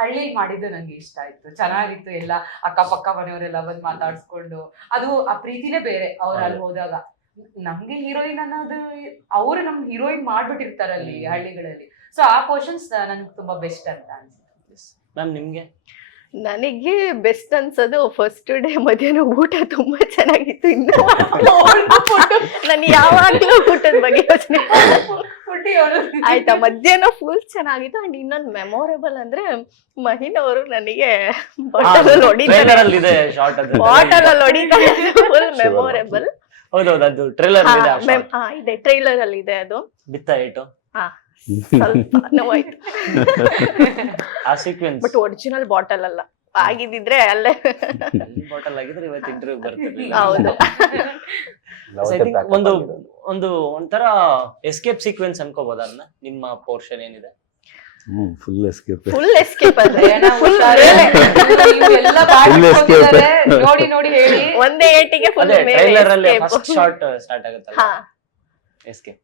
ಹಳ್ಳಿ ಮಾಡಿದ್ದು ನಂಗೆ ಇಷ್ಟ ಆಯ್ತು, ಚೆನ್ನಾಗಿತ್ತು. ಎಲ್ಲ ಅಕ್ಕಪಕ್ಕ ಮನೆಯವರೆಲ್ಲ ಬಂದು ಮಾತಾಡ್ಸ್ಕೊಂಡು, ಅದು ಆ ಪ್ರೀತಿನೇ ಬೇರೆ ಅವ್ರು ಅಲ್ಲಿ ಹೋದಾಗ. ನಮ್ಗೆ ಹೀರೋಯಿನ್ ಅನ್ನೋದು ಅವ್ರು ನಮ್ ಹೀರೋಯಿನ್ ಮಾಡ್ಬಿಟ್ಟಿರ್ತಾರ ಅಲ್ಲಿ ಹಳ್ಳಿಗಳಲ್ಲಿ. ಸೊ ಆ ಪೋರ್ಷನ್ಸ್ ನನ್ಗೆ ತುಂಬಾ ಬೆಸ್ಟ್ ಅಂತ ಅನ್ಸುತ್ತೆ. ಮ್ಯಾಮ್ ನಿಮ್ಗೆ? ನನಗೆ ಬೆಸ್ಟ್ ಅನ್ಸೋದು ಫಸ್ಟ್ ಡೇ ಮಧ್ಯಾಹ್ನ ಊಟ ತುಂಬಾ ಚೆನ್ನಾಗಿತ್ತು. ಇನ್ನು ನಾನು ಯಾವಾಗ್ಲೂ ಊಟದ ಬಗ್ಗೆ ಯೋಚನೆ ಆಯ್ತಾ. ಮಧ್ಯಾಹ್ನ ಫುಲ್ ಚೆನ್ನಾಗಿತ್ತು. ಅಂಡ್ ಇನ್ನೊಂದು ಮೆಮೊರೇಬಲ್ ಅಂದ್ರೆ ಮಹಿನ್ ಅವರು ನನಗೆ ಬಾಟಲ್ ಅಲ್ಲಿ ಹೊಡಿತಾರೆ, ಫುಲ್ ಮೆಮೊರೇಬಲ್. ಹೌದೌದು, ಟ್ರೈಲರ್ ಇದೆ, ಟ್ರೈಲರ್ ಅಲ್ಲಿ ಇದೆ ಅದು. ಬಿತ್ತ ಏಟು ಸ್ವಲ್ಪ ನೋವಾಯ್ತು ಆ ಸೀಕ್ವೆನ್ಸ್. ಬಟ್ ಒರಿಜಿನಲ್ ಬಾಟಲ್ ಅಲ್ಲ, ಆಗಿದ್ರೆ ಅಲ್ಲೇ ಬಾಟಲ್ ಆಗಿದ್ರೆ ಇವತ್ತು ಇಂಟರ್ವ್ಯೂ ಬರ್ತಿರ್ಲಿಲ್ಲ. ಹೌದು. ಒಂದು ಒಂಥರ ಎಸ್ಕೇಪ್ ಸೀಕ್ವೆನ್ಸ್ ಅನ್ಕೋಬಹುದು ಅದನ್ನ, ನಿಮ್ಮ ಪೋರ್ಷನ್ ಏನಿದೆ? ಫುಲ್ ಎಸ್ಕೇಪ್ ಅಂದ್ರೆ ನೋಡಿ ನೋಡಿ ಹೇಳಿ, ಒಂದೇ ಏಟಿಗೆ ಫುಲ್ ಟ್ರೈಲರ್ ಅಲ್ಲಿ ಫಸ್ಟ್ ಶಾಟ್ ಸ್ಟಾರ್ಟ್ ಆಗುತ್ತಲ್ಲ, ಎಸ್ಕೇಪ್.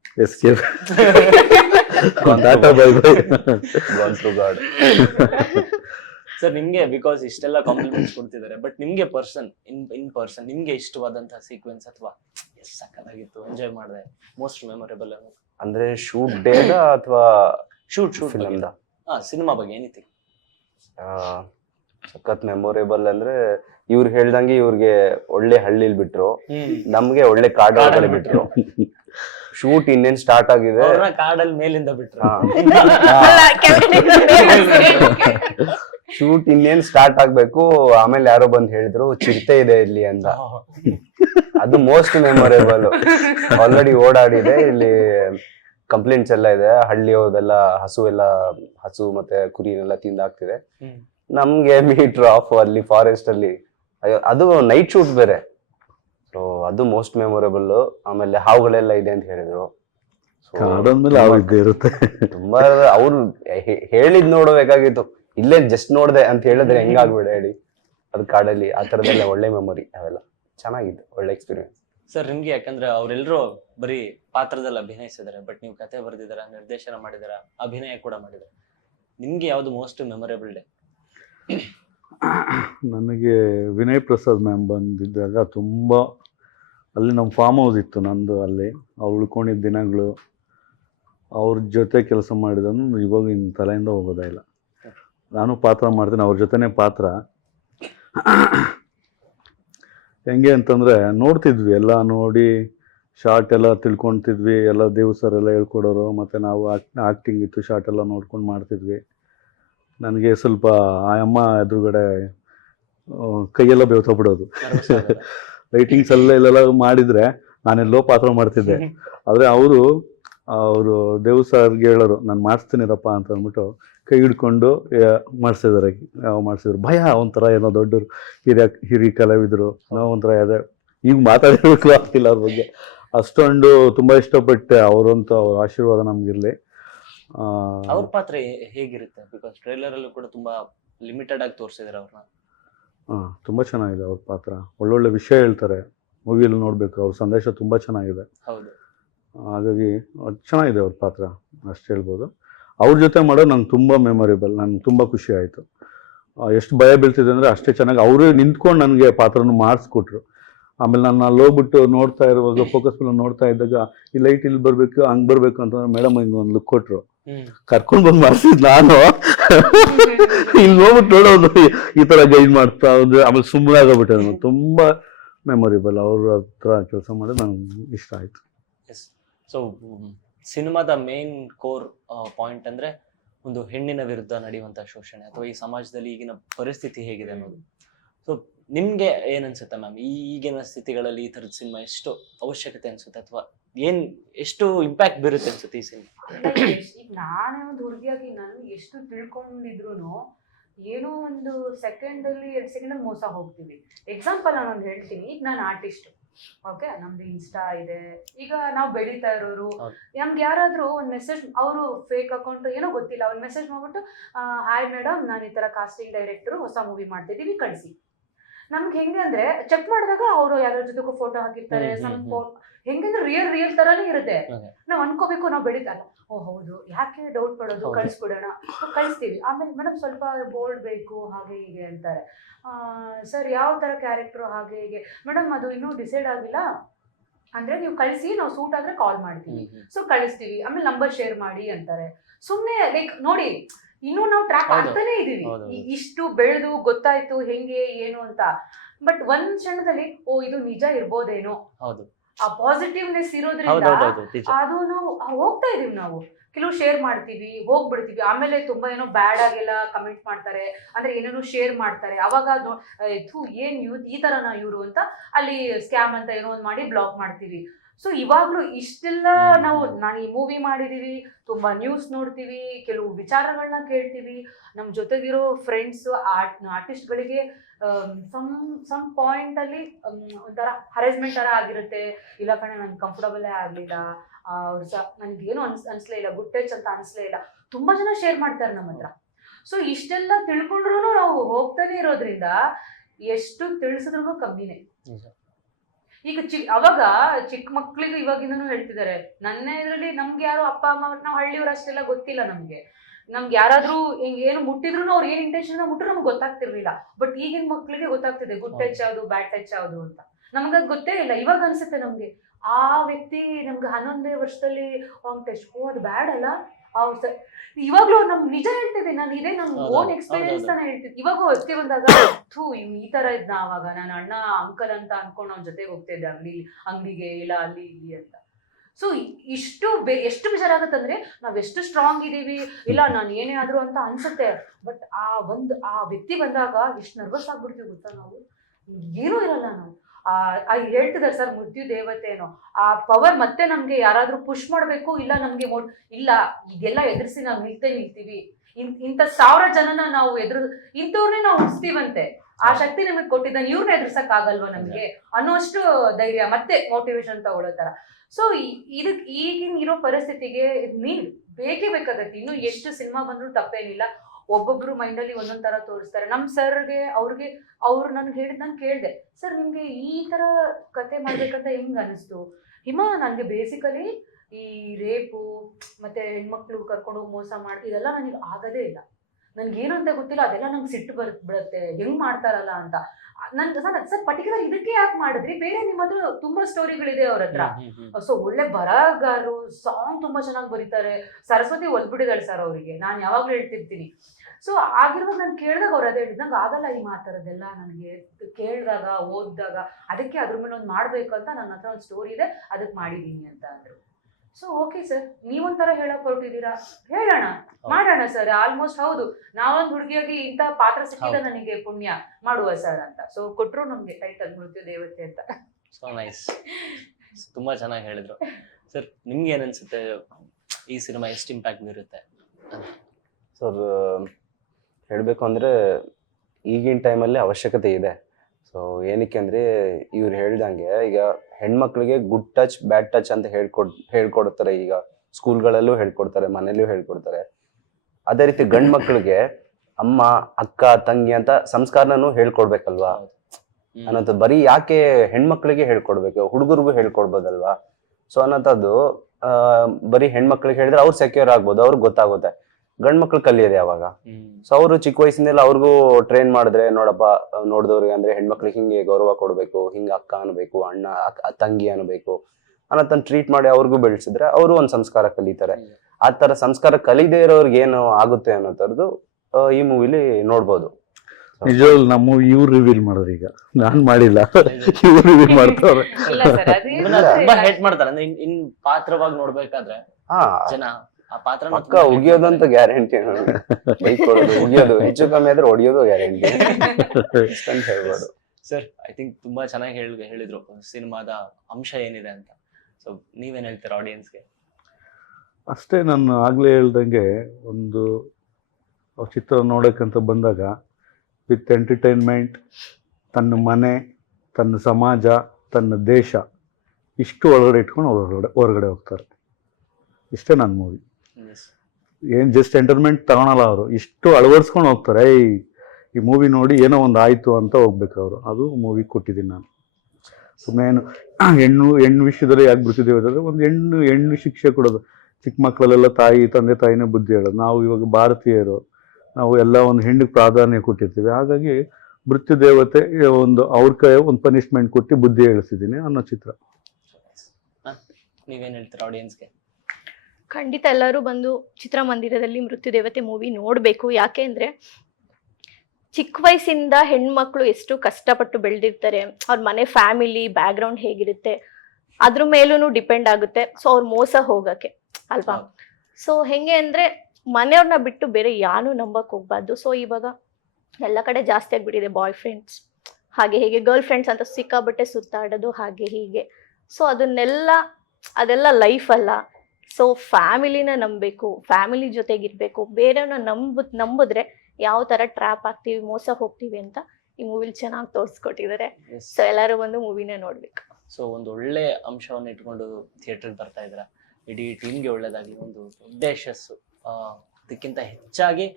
ಸರ್ ನಿಮ್ಗೆ, ಬಿಕಾಸ್ ಇಷ್ಟೆಲ್ಲ ಕಾಂಪ್ಲಿಮೆಂಟ್ಸ್ ಕೊಡ್ತಿದ್ದಾರೆ, ಬಟ್ ನಿಮ್ಗೆ ಇನ್ ಪರ್ಸನ್ ನಿಮ್ಗೆ ಇಷ್ಟವಾದಂತಹ ಸೀಕ್ವೆನ್ಸ್ ಅಥವಾ ಸಕ್ಕತ್ತಾಗಿತ್ತು, ಎಂಜಾಯ್ ಮಾಡಿದೆ, ಮೋಸ್ಟ್ ಮೆಮೊರೇಬಲ್ ಅಂದ್ರೆ ಶೂಟ್ ಡೇದ ಅಥವಾ ಶೂಟ್ ಫಿಲ್ಮ್ದ? ಸಿನಿಮಾ ಬಗ್ಗೆ ಏನಿತ್ತು ಸಖತ್ ಮೆಮೊರೇಬಲ್ ಅಂದ್ರೆ, ಇವ್ರು ಹೇಳ್ದಂಗೆ ಇವ್ರಿಗೆ ಒಳ್ಳೆ ಹಳ್ಳಿಲ್ ಬಿಟ್ರು, ನಮ್ಗೆ ಒಳ್ಳೆ ಕಾಡಲ್ಲಿ ಬಿಟ್ರು. ಶೂಟ್ ಇನ್ನೇನ್ ಸ್ಟಾರ್ಟ್ ಆಗಿದೆ, ಕಾಡಲ್ಲಿ ಮೇಲಿಂದ ಬಿಟ್ರು. ಶೂಟ್ ಇನ್ನೇನ್ ಸ್ಟಾರ್ಟ್ ಆಗ್ಬೇಕು, ಆಮೇಲೆ ಯಾರೋ ಬಂದ್ ಹೇಳಿದ್ರು ಚಿರತೆ ಇದೆ ಇಲ್ಲಿ ಅಂತ. ಅದು ಮೋಸ್ಟ್ ಮೆಮೊರೇಬಲ್. ಆಲ್ರೆಡಿ ಓಡಾಡಿದೆ ಇಲ್ಲಿ, ಕಂಪ್ಲೇಂಟ್ಸ್ ಎಲ್ಲ ಇದೆ, ಹಳ್ಳಿಯವ್ರದೆಲ್ಲ ಹಸು ಮತ್ತೆ ಕುರಿನೆಲ್ಲ ತಿಂದಾಕ್ತಿದೆ. ಹ್ಮ್. ನಮ್ಗೆ ಮೀಟರ್ ಆಫ್ ಅಲ್ಲಿ ಫಾರೆಸ್ಟ್ ಅಲ್ಲಿ, ಅಯ್ಯೋ ಅದು ನೈಟ್ ಶೂಟ್ ಬೇರೆ, ಸೊ ಅದು ಮೋಸ್ಟ್ ಮೆಮೊರೇಬಲ್. ಆಮೇಲೆ ಹಾವುಗಳೆಲ್ಲ ಇದೆ ಅಂತ ಹೇಳಿದ್ರು. So, ಕಾಡಂದ್ಮೇಲೆ ಯಾವ ಇದ್ದೇ ಇರುತ್ತೆ. ತುಂಬಾ ಅವ್ರು ಹೇಳಿದ್ ನೋಡ್ಬೇಕಾಗಿತ್ತು, ಇಲ್ಲೇ ಜಸ್ಟ್ ನೋಡ್ದೆ ಅಂತ ಹೇಳಿದ್ರೆ ಹೆಂಗಾಗ್ಬಿಡ ಹೇಳಿ. ಅದು ಕಾಡಲ್ಲಿ ಆ ತರದೆಲ್ಲ ಒಳ್ಳೆ ಮೆಮೊರಿ, ಅವೆಲ್ಲ ಚೆನ್ನಾಗಿತ್ತು, ಒಳ್ಳೆ ಎಕ್ಸ್ಪೀರಿಯನ್ಸ್. ಸರ್ ನಿಮ್ಗೆ ಯಾಕಂದ್ರೆ ಅವರೆಲ್ಲರೂ ಬರೀ ಪಾತ್ರದಲ್ಲಿ ಅಭಿನಯಿಸಿದಾರೆ, ಬಟ್ ನೀವು ಕತೆ ಬರೆದಿದ್ದೀರಾ, ನಿರ್ದೇಶನ ಮಾಡಿದಾರ, ಅಭಿನಯ ಕೂಡ ಮಾಡಿದಾರೆ. ನಿಮ್ಗೆ ಯಾವ್ದು ಮೋಸ್ಟ್ ಮೆಮೊರೇಬಲ್ ಡೇ? ನನಗೆ ವಿನಯ್ ಪ್ರಸಾದ್ ಮ್ಯಾಮ್ ಬಂದಿದ್ದಾಗ ತುಂಬ, ಅಲ್ಲಿ ನಮ್ಮ ಫಾರ್ಮ್ ಹೌಸ್ ಇತ್ತು ನಂದು, ಅಲ್ಲಿ ಅವ್ರು ಉಳ್ಕೊಂಡಿದ್ದ ದಿನಗಳು, ಅವ್ರ ಜೊತೆ ಕೆಲಸ ಮಾಡಿದನು ಇವಾಗ ಇನ್ನು ತಲೆಯಿಂದ ಹೋಗೋದೇ ಇಲ್ಲ. ನಾನು ಪಾತ್ರ ಮಾಡ್ತೀನಿ, ಅವ್ರ ಜೊತೆನೇ ಪಾತ್ರ. ಹೆಂಗೆ ಅಂತಂದರೆ ನೋಡ್ತಿದ್ವಿ ಎಲ್ಲ, ನೋಡಿ ಶಾರ್ಟ್ ಎಲ್ಲ ತಿಳ್ಕೊತಿದ್ವಿ, ಎಲ್ಲ ದೇವಸರೆಲ್ಲ ಹೇಳ್ಕೊಡೋರು, ಮತ್ತು ನಾವು ಆ್ಯಕ್ಟಿಂಗ್ ಇತ್ತು, ಶಾರ್ಟ್ ಎಲ್ಲ ನೋಡ್ಕೊಂಡು ಮಾಡ್ತಿದ್ವಿ. ನನಗೆ ಸ್ವಲ್ಪ ಆ ಅಮ್ಮ ಎದುರುಗಡೆ ಕೈಯೆಲ್ಲ ಬೇವ್ತೋಗ್ಬಿಡೋದು. ಲೈಟಿಂಗ್ಸ್ ಇಲ್ಲೆಲ್ಲ ಮಾಡಿದರೆ ನಾನೆಲ್ಲೋ ಪಾತ್ರ ಮಾಡ್ತಿದ್ದೆ. ಆದರೆ ಅವರು ದೇವ್ ಸರ್ಗೆ ಹೇಳೋರು, ನಾನು ಮಾಡಿಸ್ತೀನಿರಪ್ಪ ಅಂತ ಅಂದ್ಬಿಟ್ಟು ಕೈ ಹಿಡ್ಕೊಂಡು ಮಾಡಿಸಿದ್ರು. ಭಯ ಒಂಥರ, ಏನೋ ದೊಡ್ಡರು ಹಿರಿಯ ಕಲಾವಿದರು, ನಾವು ಒಂಥರ ಅದೇ ಈಗ ಮಾತಾಡೋಕ್ಕೂ ಆಗ್ತಿಲ್ಲ ಅವ್ರ ಬಗ್ಗೆ. ಅಷ್ಟೊಂದು ತುಂಬ ಇಷ್ಟಪಟ್ಟೆ ಅವರಂತೂ, ಅವ್ರ ಆಶೀರ್ವಾದ ನಮಗಿರಲಿ. ಅವ್ರ ಪಾತ್ರ ಹೇಗಿರುತ್ತೆ? ಬಿಕಾಸ್ ಟ್ರೈಲರ್ ಅಲ್ಲೂ ಕೂಡ ತುಂಬಾ ಲಿಮಿಟೆಡ್ ಆಗಿ ತೋರಿಸಿದಾರೆ ಅವ್ರನ್ನ. ತುಂಬ ಚೆನ್ನಾಗಿದೆ ಅವ್ರ ಪಾತ್ರ, ಒಳ್ಳೊಳ್ಳೆ ವಿಷಯ ಹೇಳ್ತಾರೆ. ಮೂವಿಯಲ್ಲಿ ನೋಡಬೇಕು, ಅವ್ರ ಸಂದೇಶ ತುಂಬ ಚೆನ್ನಾಗಿದೆ. ಹೌದು. ಹಾಗಾಗಿ ಚೆನ್ನಾಗಿದೆ ಅವ್ರ ಪಾತ್ರ, ಅಷ್ಟು ಹೇಳ್ಬೋದು. ಅವ್ರ ಜೊತೆ ಮಾಡೋದು ನಂಗೆ ತುಂಬ ಮೆಮೊರೇಬಲ್, ನನಗೆ ತುಂಬ ಖುಷಿ ಆಯಿತು. ಎಷ್ಟು ಭಯ ಬೀಳ್ತಿದೆ ಅಂದರೆ ಅಷ್ಟೇ ಚೆನ್ನಾಗಿ ಅವರೇ ನಿಂತ್ಕೊಂಡು ನನಗೆ ಪಾತ್ರನ ಮಾಡಿಸ್ಕೊಟ್ರು. ಆಮೇಲೆ ನಾನು ಅಲ್ಲಿ ಹೋಗ್ಬಿಟ್ಟು ನೋಡ್ತಾ ಇರುವಾಗ, ಫೋಕಸ್ ಮೇಲೆ ನೋಡ್ತಾ ಇದ್ದಾಗ, ಈ ಲೈಟ್ ಇಲ್ಲಿ ಬರಬೇಕು, ಹಂಗೆ ಬರಬೇಕು ಅಂತಂದ್ರೆ ಮೇಡಮ್ ಹಿಂಗೆ ಒಂದು ಲುಕ್ ಕೊಟ್ಟರು. ಕರ್ಕೊಂಡು ಬಂದು ಮಾಡಿಸಿದ್ ನಾನು. ಇಲ್ಲಿ ಹೋಗ್ಬಿಟ್ಟು ನೋಡೋದು, ಈ ಥರ ಗೈಡ್ ಮಾಡ್ತಾ ಹೋದ್ರೆ ಆಮೇಲೆ ಸುಮ್ಮನೆ ಆಗೋಗ್ಬಿಟ್ಟೆ. ನಾನು ತುಂಬ ಮೆಮೊರೇಬಲ್, ಅವ್ರ ಹತ್ರ ಕೆಲಸ ಮಾಡೋದು ನಂಗೆ ಇಷ್ಟ ಆಯಿತು. ಎಸ್. ಸೊ ಸಿನಿಮಾದ ಮೇನ್ ಕೋರ್ ಪಾಯಿಂಟ್ ಅಂದ್ರೆ ಒಂದು ಹೆಣ್ಣಿನ ವಿರುದ್ಧ ನಡೆಯುವಂತ ಶೋಷಣೆ, ಅಥವಾ ಈ ಸಮಾಜದಲ್ಲಿ ಈಗಿನ ಪರಿಸ್ಥಿತಿ ಹೇಗಿದೆ ಅನ್ನೋದು. ಸೊ ನಿಮ್ಗೆ ಏನ್ ಅನ್ಸುತ್ತೆ ಮ್ಯಾಮ್, ಈಗಿನ ಸ್ಥಿತಿಗಳಲ್ಲಿ ಈ ತರದ ಸಿನಿಮಾ ಎಷ್ಟು ಅವಶ್ಯಕತೆ ಅನ್ಸುತ್ತೆ, ಅಥವಾ ಎಷ್ಟು ಇಂಪ್ಯಾಕ್ಟ್ ಬೀರುತ್ತೆ ಅನ್ಸುತ್ತೆ ಈ ಸಿನಿಮಾ? ಈಗ ನಾನೇ ಒಂದು ಹುಡುಗಿಯಾಗಿ ನಾನು ಎಷ್ಟು ತಿಳ್ಕೊಂಡಿದ್ರು ಏನೋ ಒಂದು ಸೆಕೆಂಡಲ್ಲಿ 2 ಸೆಕೆಂಡಲ್ಲಿ ಮೋಸ ಹೋಗ್ತೀವಿ. ಎಕ್ಸಾಂಪಲ್ ನಾನೊಂದು ಹೇಳ್ತೀನಿ. ಈಗ ನಾನು ಆರ್ಟಿಸ್ಟ್, ಓಕೆ, ನಮ್ದು ಇನ್ಸ್ಟಾ ಇದೆ. ಈಗ ನಾವು ಬೆಳೀತಾ ಇರೋರು, ನಮ್ಗೆ ಯಾರಾದ್ರೂ ಒಂದು ಮೆಸೇಜ್, ಅವರು ಫೇಕ್ ಅಕೌಂಟ್ ಏನೋ ಗೊತ್ತಿಲ್ಲ, ಒಂದು ಮೆಸೇಜ್ ಮಾಡ್ಬಿಟ್ಟು ಹಾಯ್ ಮೇಡಮ್, ನಾನು ಈ ತರ ಕಾಸ್ಟಿಂಗ್ ಡೈರೆಕ್ಟರ್, ಹೊಸ ಮೂವಿ ಮಾಡ್ತಿದ್ದೀವಿ, ಕಳಿಸಿ. ನಮ್ಗೆ ಹೆಂಗೆ ಅಂದ್ರೆ ಚೆಕ್ ಮಾಡಿದಾಗ ಅವರು ಯಾವ್ಯಾವ ಜೊತೆಗೂ ಫೋಟೋ ಹಾಕಿರ್ತಾರೆ. ಹೆಂಗಂದ್ರೆ ರಿಯಲ್ ತರಾನೇ ಇರುತ್ತೆ. ನಾವ್ ಅನ್ಕೋಬೇಕು, ನಾವು ಬೆಳೀತಲ್ಲ, ಓ ಹೌದು, ಯಾಕೆ ಡೌಟ್ ಪಡೋದು, ಕಳಿಸ್ಬಿಡೋಣ, ಕಳಿಸ್ತೀವಿ. ಆಮೇಲೆ ಮೇಡಮ್ ಸ್ವಲ್ಪ ಬೋಲ್ಡ್ ಬೇಕು, ಹಾಗೆ ಹೀಗೆ ಅಂತಾರೆ. ಸರ್ ಯಾವ ತರ ಕ್ಯಾರೆಕ್ಟರ್, ಹಾಗೆ ಹೀಗೆ. ಮೇಡಮ್ ಅದು ಇನ್ನೂ ಡಿಸೈಡ್ ಆಗಿಲ್ಲ ಅಂದ್ರೆ ನೀವು ಕಳಿಸಿ, ನಾವು ಸೂಟ್ ಆದ್ರೆ ಕಾಲ್ ಮಾಡ್ತೀವಿ. ಸೊ ಕಳಿಸ್ತೀವಿ, ಆಮೇಲೆ ನಂಬರ್ ಶೇರ್ ಮಾಡಿ ಅಂತಾರೆ. ಸುಮ್ನೆ ಲೈಕ್ ನೋಡಿ, ಇನ್ನೂ ನಾವು ಟ್ರ್ಯಾಪ್ ಆಗ್ತಾನೆ ಇದೀವಿ. ಇಷ್ಟು ಬೆಳೆದು ಗೊತ್ತಾಯ್ತು ಹೆಂಗೆ ಏನು ಅಂತ. ಬಟ್ ಒಂದ್ ಕ್ಷಣದಲ್ಲಿ ಓ ಇದು ನಿಜ ಇರ್ಬೋದೇನೋ, ಆ ಪಾಸಿಟಿವ್ನೆಸ್ ಇರೋದ್ರಿಂದ ಅದು ನಾವು ಹೋಗ್ತಾ ಇದೀವಿ. ನಾವು ಕೆಲವು ಶೇರ್ ಮಾಡ್ತೀವಿ, ಹೋಗ್ಬಿಡ್ತೀವಿ. ಆಮೇಲೆ ತುಂಬಾ ಏನೋ ಬ್ಯಾಡ್ ಆಗೆಲ್ಲ ಕಮೆಂಟ್ ಮಾಡ್ತಾರೆ, ಅಂದ್ರೆ ಏನೇನೋ ಶೇರ್ ಮಾಡ್ತಾರೆ. ಅವಾಗ ಏನ್ ಈ ತರನ ಇವ್ರು ಅಂತ ಅಲ್ಲಿ ಸ್ಕ್ಯಾಮ್ ಅಂತ ಏನೋ ಒಂದು ಮಾಡಿ ಬ್ಲಾಕ್ ಮಾಡ್ತೀವಿ. ಸೊ ಇವಾಗ್ಲೂ ಇಷ್ಟೆಲ್ಲ ನಾನು ಈ ಮೂವಿ ಮಾಡಿದೀವಿ, ತುಂಬಾ ನ್ಯೂಸ್ ನೋಡ್ತೀವಿ, ಕೆಲವು ವಿಚಾರಗಳನ್ನ ಕೇಳ್ತೀವಿ. ನಮ್ ಜೊತೆಗಿರೋ ಫ್ರೆಂಡ್ಸ್ ಆರ್ಟಿಸ್ಟ್ಗಳಿಗೆ ಸಮ್ ಪಾಯಿಂಟ್ ಅಲ್ಲಿ ಒಂಥರ ಹರೇಸ್ಮೆಂಟ್ ತರ ಆಗಿರುತ್ತೆ. ಇಲ್ಲ ಕಣೆ, ನನ್ಗೆ ಕಂಫರ್ಟಬಲೇ ಆಗ್ಲಿಲ್ಲ, ನನ್ಗೇನು ಅನ್ಸ್ಲೇ ಇಲ್ಲ, ಗುಡ್ ಟಚ್ ಅಂತ ಅನ್ಸ್ಲೇ ಇಲ್ಲ. ತುಂಬಾ ಜನ ಶೇರ್ ಮಾಡ್ತಾರೆ ನಮ್ಮ ಹತ್ರ. ಸೊ ಇಷ್ಟೆಲ್ಲ ತಿಳ್ಕೊಂಡ್ರು ನಾವು ಹೋಗ್ತಾನೆ ಇರೋದ್ರಿಂದ ಎಷ್ಟು ತಿಳಿಸಿದ್ರು ಕಮ್ಮಿನೇ. ಈಗ ಅವಾಗ ಚಿಕ್ಕ ಮಕ್ಳಿಗೆ ಇವಾಗಿಂದನೂ ಹೇಳ್ತಿದ್ದಾರೆ. ನನ್ನ ಇದರಲ್ಲಿ ನಮ್ಗೆ ಯಾರು ಅಪ್ಪ ಅಮ್ಮ, ನಾವು ಹಳ್ಳಿಯವ್ರು ಅಷ್ಟೆಲ್ಲ ಗೊತ್ತಿಲ್ಲ ನಮ್ಗೆ ಯಾರಾದ್ರೂ ಹಿಂಗೆ ಏನು ಮುಟ್ಟಿದ್ರು ಅವ್ರು ಏನ್ ಇಂಟೆನ್ಷನ್ ಮುಟ್ರು ನಮ್ಗೆ ಗೊತ್ತಾಗ್ತಿರ್ಲಿಲ್ಲ. ಬಟ್ ಈಗಿನ ಮಕ್ಳಿಗೆ ಗೊತ್ತಾಗ್ತಿದೆ ಗುಡ್ ಟಚ್ ಯಾವುದು, ಬ್ಯಾಡ್ ಟಚ್ ಯಾವುದು ಅಂತ. ನಮ್ಗದ್ ಗೊತ್ತೇ ಇಲ್ಲ. ಇವಾಗ ಅನ್ಸುತ್ತೆ ನಮ್ಗೆ ಆ ವ್ಯಕ್ತಿ ನಮ್ಗೆ 11ನೇ ವರ್ಷದಲ್ಲಿ ಟಚ್, ಅದು ಬ್ಯಾಡ್ ಅಲ್ಲ. ಇವಾಗ್ಲೂ ನಮ್ ನಿಜ ಹೇಳ್ತಿದ್ದೆ ನಾನು, ಇದೇ ನಮ್ ಓನ್ ಎಕ್ಸ್ಪೀರಿಯನ್ಸ್ ತಾನೇ ಹೇಳ್ತಿದ್ದೆ. ಇವಾಗ ವ್ಯಕ್ತಿ ಬಂದಾಗ ಈ ತರ ಇದ್ನ, ಅವಾಗ ನಾನು ಅಣ್ಣ ಅಂಕಲ್ ಅಂತ ಅನ್ಕೊಂಡು ಅವ್ನ ಜೊತೆಗೆ ಹೋಗ್ತಿದ್ದೆ ಅಂಗಡಿಗೆ, ಇಲ್ಲ ಅಲ್ಲಿ ಇಲ್ಲಿ ಅಂತ. ಸೊ ಎಷ್ಟು ಬೇಜಾರಾಗತ್ತಂದ್ರೆ ನಾವೆಷ್ಟು ಸ್ಟ್ರಾಂಗ್ ಇದೀವಿ, ಇಲ್ಲ ನಾನು ಏನೇ ಆದ್ರೂ ಅಂತ ಅನ್ಸುತ್ತೆ. ಬಟ್ ಆ ವ್ಯಕ್ತಿ ಬಂದಾಗ ಎಷ್ಟು ನರ್ವಸ್ ಆಗ್ಬಿಡ್ತೀವಿ ಗೊತ್ತಾ. ನಾವು ಏನೂ ಇರಲ್ಲ, ನಾವು ಹೇಳ್ತಿದ್ದಾರೆ ಸರ್ ಮೃತ್ಯು ದೇವತೆನೋ ಆ ಪವರ್ ಮತ್ತೆ ನಮ್ಗೆ ಯಾರಾದ್ರೂ ಪುಷ್ ಮಾಡ್ಬೇಕು, ಇಲ್ಲ ನಮ್ಗೆ ಇಲ್ಲ ಇದೆಲ್ಲ ಎದುರಿಸಿ ನಾವು ನಿಲ್ತೀವಿ, ಇಂಥ 1000 ಜನನ ನಾವು ಇಂಥವ್ರನ್ನೇ ನಾವು ಉಳಿಸ್ತೀವಂತೆ, ಆ ಶಕ್ತಿ ನಮಗೆ ಕೊಟ್ಟಿದ್ದಾನೆ, ಇವ್ರನ್ನ ಎದುರ್ಸಕ್ ಆಗಲ್ವಾ ನಮ್ಗೆ ಅನ್ನೋಷ್ಟು ಧೈರ್ಯ ಮತ್ತೆ ಮೋಟಿವೇಶನ್ ತಗೊಳ್ಳೋ ತರ. ಸೊ ಇದಕ್ ಈಗಿನ ಇರೋ ಪರಿಸ್ಥಿತಿಗೆ ಬೇಕೇ ಬೇಕಾಗತ್ತೆ. ಇನ್ನು ಎಷ್ಟು ಸಿನಿಮಾ ಬಂದ್ರು ತಪ್ಪೇನಿಲ್ಲ, ಒಬ್ಬೊಬ್ರು ಮೈಂಡಲ್ಲಿ ಒಂದೊಂದ್ ತರ ತೋರಿಸ್ತಾರೆ. ನಮ್ ಸರ್ಗೆ ಅವ್ರು ನನ್ಗೆ ನಾನು ಕೇಳ್ದೆ, ಸರ್ ನಿಮ್ಗೆ ಈ ತರ ಕತೆ ಮಾಡ್ಬೇಕಂತ ಹೆಂಗ್ ಅನಿಸ್ತು? ಹಿಮಾ, ನನ್ಗೆ ಬೇಸಿಕಲಿ ಈ ರೇಪು ಮತ್ತೆ ಹೆಣ್ಮಕ್ಳು ಕರ್ಕೊಂಡು ಮೋಸ ಇದೆಲ್ಲ ನನಗೆ ಆಗದೇ ಇಲ್ಲ, ನನ್ಗೇನು ಅಂತ ಗೊತ್ತಿಲ್ಲ, ಅದೆಲ್ಲ ನಂಗೆ ಸಿಟ್ಟು ಬಿಡುತ್ತೆ ಹೆಂಗ್ ಮಾಡ್ತಾರಲ್ಲ ಅಂತ. ಸರ್ ಪರ್ಟಿಕ್ಯುಲರ್ ಇದಕ್ಕೆ ಯಾಕೆ ಮಾಡಿದ್ರಿ? ಬೇರೆ ನಿಮ್ಮ ಹತ್ರ ತುಂಬಾ ಸ್ಟೋರಿಗಳಿದೆ ಅವ್ರ ಹತ್ರ. ಸೊ ಒಳ್ಳೆ ಬರಹಗಾರರು, ಸಾಂಗ್ ತುಂಬಾ ಚೆನ್ನಾಗಿ ಬರೀತಾರೆ, ಸರಸ್ವತಿ ಒಲ್ಬಿಡಿದಾಳೆ ಸರ್ ಅವರಿಗೆ, ನಾನು ಯಾವಾಗ್ಲೂ ಹೇಳ್ತಿರ್ತೀನಿ. ಸೊ ಆಗಿರುವಾಗ ನಾನು ಕೇಳಿದಾಗ ಅವ್ರು ಅದೇ ಹೇಳಿದ್, ನಂಗೆ ಆಗಲ್ಲ ಈ ಮಾತಾಡೋದೆಲ್ಲ, ನನಗೆ ಕೇಳಿದಾಗ ಓದಿದಾಗ ಅದಕ್ಕೆ ಅದ್ರ ಮೇಲೆ ಒಂದು ಮಾಡ್ಬೇಕು ಅಂತ ನನ್ನ ಹತ್ರ ಒಂದು ಸ್ಟೋರಿ ಇದೆ, ಅದಕ್ಕೆ ಮಾಡಿದೀನಿ ಅಂತ ಅಂದ್ರು. ಸೊ ಓಕೆ ಸರ್, ನೀವೊಂಥರ ಹೇಳಕ್ ಹೊರಟಿದ್ದೀರಾ, ಹೇಳೋಣ ಮಾಡೋಣ ಸರ್. ಆಲ್ಮೋಸ್ಟ್ ಹೌದು, ನಾವೊಂದು ಹುಡುಗಿಯಾಗಿ ಇಂಥ ಪಾತ್ರ ಸಿಕ್ಕಿದ ನನಗೆ ಪುಣ್ಯ ಮಾಡುವ ಸರ್ ಅಂತ. ಸೊ ಕೊಟ್ರು ನಮ್ಗೆ ಟೈಟಲ್ ಮೃತ್ಯು ದೇವತೆ ಅಂತ. ಸೊ ನೈಸ್, ತುಂಬಾ ಚೆನ್ನಾಗಿ ಹೇಳಿದ್ರು ಸರ್. ನಿಮ್ಗೆ ಏನನ್ಸುತ್ತೆ ಈ ಸಿನಿಮಾ ಎಷ್ಟು ಇಂಪ್ಯಾಕ್ಟ್ ಬೀರುತ್ತೆ? ಸರ್ ಹೇಳಬೇಕು ಅಂದರೆ ಈಗಿನ ಟೈಮಲ್ಲಿ ಅವಶ್ಯಕತೆ ಇದೆ. ಸೊ ಏನಕ್ಕೆ ಅಂದರೆ ಇವ್ರು ಹೇಳ್ದಂಗೆ ಈಗ ಹೆಣ್ಮಕ್ಳಿಗೆ ಗುಡ್ ಟಚ್ ಬ್ಯಾಡ್ ಟಚ್ ಅಂತ ಹೇಳ್ಕೊಡ್ತಾರೆ. ಈಗ ಸ್ಕೂಲ್ಗಳಲ್ಲೂ ಹೇಳ್ಕೊಡ್ತಾರೆ, ಮನೇಲೂ ಹೇಳ್ಕೊಡ್ತಾರೆ. ಅದೇ ರೀತಿ ಗಂಡು ಮಕ್ಕಳಿಗೆ ಅಮ್ಮ, ಅಕ್ಕ, ತಂಗಿ ಅಂತ ಸಂಸ್ಕಾರನೂ ಹೇಳ್ಕೊಡ್ಬೇಕಲ್ವಾ ಅನ್ನೋದು. ಬರೀ ಯಾಕೆ ಹೆಣ್ಮಕ್ಳಿಗೆ ಹೇಳ್ಕೊಡ್ಬೇಕು, ಹುಡುಗರಿಗೂ ಹೇಳ್ಕೊಡ್ಬೋದಲ್ವಾ? ಸೊ ಅನ್ನೋದು ಬರೀ ಹೆಣ್ಮಕ್ಳಿಗೆ ಹೇಳಿದ್ರೆ ಅವ್ರು ಸೆಕ್ಯೂರ್ ಆಗ್ಬೋದು, ಅವ್ರಿಗೆ ಗೊತ್ತಾಗುತ್ತೆ. ಗಂಡ್ ಮಕ್ಳು ಕಲಿಯೋದು ಯಾವಾಗ? ಸೊ ಅವರು ಚಿಕ್ಕ ವಯಸ್ಸಿನಲ್ಲಿ ಅವ್ರಿಗೂ ಟ್ರೈನ್ ಮಾಡಿದ್ರೆ, ನೋಡಪ್ಪ ನೋಡಿದವ್ರಿಗೆ ಅಂದ್ರೆ ಹೆಣ್ಮಕ್ಳಿಗೆ ಹಿಂಗೆ ಗೌರವ ಕೊಡ್ಬೇಕು, ಹಿಂಗೆ ಅಕ್ಕ ಅನ್ಬೇಕು, ಅಣ್ಣ ತಂಗಿ ಅನ್ಬೇಕು ಅನ್ನೋದನ್ನ ಟ್ರೀಟ್ ಮಾಡಿ ಅವ್ರಿಗೂ ಬೆಳೆಸಿದ್ರೆ ಅವರು ಒಂದ್ ಸಂಸ್ಕಾರ ಕಲಿತಾರೆ. ಆ ತರ ಸಂಸ್ಕಾರ ಕಲಿದೇ ಇರೋರ್ಗೆ ಏನು ಆಗುತ್ತೆ ಅನ್ನೋ ತರದ್ದು ಈ ಮೂವಿಲಿ ನೋಡ್ಬೋದು. ನಿಜವಾಗ್ಲು ನಮ್ಮ ಮೂವಿ ಇವ್ರು ರಿವೀಲ್ ಮಾಡಿದ್ರು, ಈಗ ನಾನ್ ಮಾಡಿಲ್ಲ, ಇವ್ರು ರಿವೀಲ್ ಮಾಡ್ತಾರೆ. ಇಲ್ಲ ಸರ್, ತುಂಬಾ ಹೇಟ್ ಮಾಡ್ತಾರೆ ಅಂದ್ರೆ ಇನ್ ಪಾತ್ರವಾಗಿ ನೋಡ್ಬೇಕಾದ್ರೆ ಜನ ಆ ಪಾತ್ರ ಪಕ್ಕ ಉಗಿಯೋದಂತ ಗ್ಯಾರಂಟಿ, ಬೈಕ್ ಉಗಿಯೋದು ಹೆಚ್ಚು ಕಮ್ಮಿ ಆದ್ರೆ ಹೊಡಿಯೋದು ಗ್ಯಾರಂಟಿ ಅಂತ ಹೇಳ್ಬೋದು. ಸರ್ ಐ ಥಿಂಕ್ ತುಂಬಾ ಚೆನ್ನಾಗಿ ಹೇಳಿದ್ರು ಸಿನಿಮಾದ ಅಂಶ ಏನಿದೆ ಅಂತ. ಸೊ ನೀವೇನ್ ಹೇಳ್ತೀರಾ ಆಡಿಯನ್ಸ್ಗೆ? ಅಷ್ಟೇ, ನಾನು ಆಗ್ಲೇ ಹೇಳ್ದಂಗೆ ಒಂದು ಚಿತ್ರ ನೋಡಕ್ಕಂತ ಬಂದಾಗ ವಿತ್ ಎಂಟರ್ಟೈನ್ಮೆಂಟ್, ತನ್ನ ಮನೆ, ತನ್ನ ಸಮಾಜ, ತನ್ನ ದೇಶ ಇಷ್ಟು ಒಳಗಡೆ ಇಟ್ಕೊಂಡು ಹೊರಗಡೆ ಹೋಗ್ತಾರೆ. ಇಷ್ಟೇ ನನ್ನ ಮೂವಿ. ಏನು ಜಸ್ಟ್ ಎಂಟರ್ಟೈನ್ಮೆಂಟ್ ತಗೊಳಲ್ಲ ಅವರು, ಇಷ್ಟು ಅಳವಡಿಸ್ಕೊಂಡು ಹೋಗ್ತಾರೆ. ಈ ಮೂವಿ ನೋಡಿ ಏನೋ ಒಂದು ಆಯಿತು ಅಂತ ಹೋಗ್ಬೇಕು ಅವರು. ಅದು ಮೂವಿ ಕೊಟ್ಟಿದ್ದೀನಿ ನಾನು. ಸುಮ್ಮನೆ ಏನು ಹೆಣ್ಣು ವಿಷಯದಲ್ಲಿ ಯಾಕೆ ಬಿಡ್ತಿದ್ದೇವೆ ಅಂದರೆ, ಒಂದು ಹೆಣ್ಣು ಶಿಕ್ಷೆ ಕೊಡೋದು. ಚಿಕ್ಕ ಮಕ್ಕಳಲ್ಲೆಲ್ಲ ತಂದೆ ತಾಯಿನೇ ಬುದ್ಧಿ ಹೇಳೋದು. ನಾವು ಇವಾಗ ಭಾರತೀಯರು, ನಾವು ಎಲ್ಲ ಒಂದು ಹೆಣ್ಣಿಗೆ ಪ್ರಾಧಾನ್ಯ ಕೊಟ್ಟಿರ್ತೀವಿ. ಹಾಗಾಗಿ ಮೃತ್ಯು ದೇವತೆ ಒಂದು ಅವ್ರ ಕೈ ಒಂದು ಪನಿಷ್ಮೆಂಟ್ ಕೊಟ್ಟು ಬುದ್ಧಿ ಹೇಳಿಸಿದ್ದೀನಿ ಅನ್ನೋ ಚಿತ್ರ. ನೀವೇನ್ ಹೇಳ್ತೀರಾ ಆಡಿಯನ್ಸ್ಗೆ? ಖಂಡಿತ ಎಲ್ಲರೂ ಬಂದು ಚಿತ್ರಮಂದಿರದಲ್ಲಿ ಮೃತ್ಯು ದೇವತೆ ಮೂವಿ ನೋಡಬೇಕು. ಯಾಕೆ ಅಂದರೆ ಚಿಕ್ಕ ವಯಸ್ಸಿಂದ ಹೆಣ್ಮಕ್ಳು ಎಷ್ಟು ಕಷ್ಟಪಟ್ಟು ಬೆಳೆದಿರ್ತಾರೆ, ಅವ್ರ ಮನೆ ಫ್ಯಾಮಿಲಿ ಬ್ಯಾಕ್ಗ್ರೌಂಡ್ ಹೇಗಿರುತ್ತೆ ಅದ್ರ ಮೇಲೂ ಡಿಪೆಂಡ್ ಆಗುತ್ತೆ. ಸೊ ಅವ್ರು ಮೋಸ ಹೋಗಕ್ಕೆ ಅಲ್ವಾ? ಸೊ ಹೆಂಗೆ ಅಂದರೆ ಮನೆಯವ್ರನ್ನ ಬಿಟ್ಟು ಬೇರೆ ಯಾರು ನಂಬಕ್ ಹೋಗ್ಬಾರ್ದು. ಸೊ ಇವಾಗ ಎಲ್ಲ ಕಡೆ ಜಾಸ್ತಿ ಆಗಿಬಿಟ್ಟಿದೆ ಬಾಯ್ ಫ್ರೆಂಡ್ಸ್, ಹಾಗೆ ಹೀಗೆ ಗರ್ಲ್ ಫ್ರೆಂಡ್ಸ್ ಅಂತ ಸಿಕ್ಕಾಬಟ್ಟೆ ಸುತ್ತಾಡೋದು ಹಾಗೆ ಹೀಗೆ. ಸೊ ಅದೆಲ್ಲ ಲೈಫ್ ಅಲ್ಲ. ಸೊ ಫ್ಯಾಮಿಲಿನ ನಂಬಬೇಕು, ಫ್ಯಾಮಿಲಿ ಜೊತೆಗಿರ್ಬೇಕು. ಬೇರೆಯವ್ರನ್ನ ನಂಬಿದ್ರೆ ಯಾವ ಥರ ಟ್ರ್ಯಾಪ್ ಆಗ್ತೀವಿ, ಮೋಸ ಹೋಗ್ತೀವಿ ಅಂತ ಈ ಮೂವಿಲಿ ಚೆನ್ನಾಗಿ ತೋರಿಸ್ಕೊಟ್ಟಿದ್ದಾರೆ. ಸೊ ಎಲ್ಲರೂ ಒಂದು ಮೂವಿನ ನೋಡ್ಬೇಕು. ಸೊ ಒಂದು ಒಳ್ಳೆ ಅಂಶವನ್ನು ಇಟ್ಕೊಂಡು ಥಿಯೇಟರ್ಗೆ ಬರ್ತಾ ಇದ್ರ, ಇಡೀ ಟೀಮ್ಗೆ ಒಳ್ಳೇದಾಗಿ ಒಂದು ದೊಡ್ಡ ಯಶಸ್ಸು, ಅದಕ್ಕಿಂತ ಹೆಚ್ಚಾಗಿ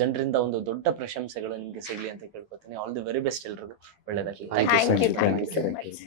ಜನರಿಂದ ಒಂದು ದೊಡ್ಡ ಪ್ರಶಂಸೆಗಳು ನಿಮ್ಗೆ ಸಿಗ್ಲಿ ಅಂತ ಕೇಳ್ಕೊತೀನಿ. ಆಲ್ ದಿ ವೆರಿ ಬೆಸ್ಟ್ ಎಲ್ರಿಗೂ, ಒಳ್ಳೇದಾಗಿ. Thank you so much.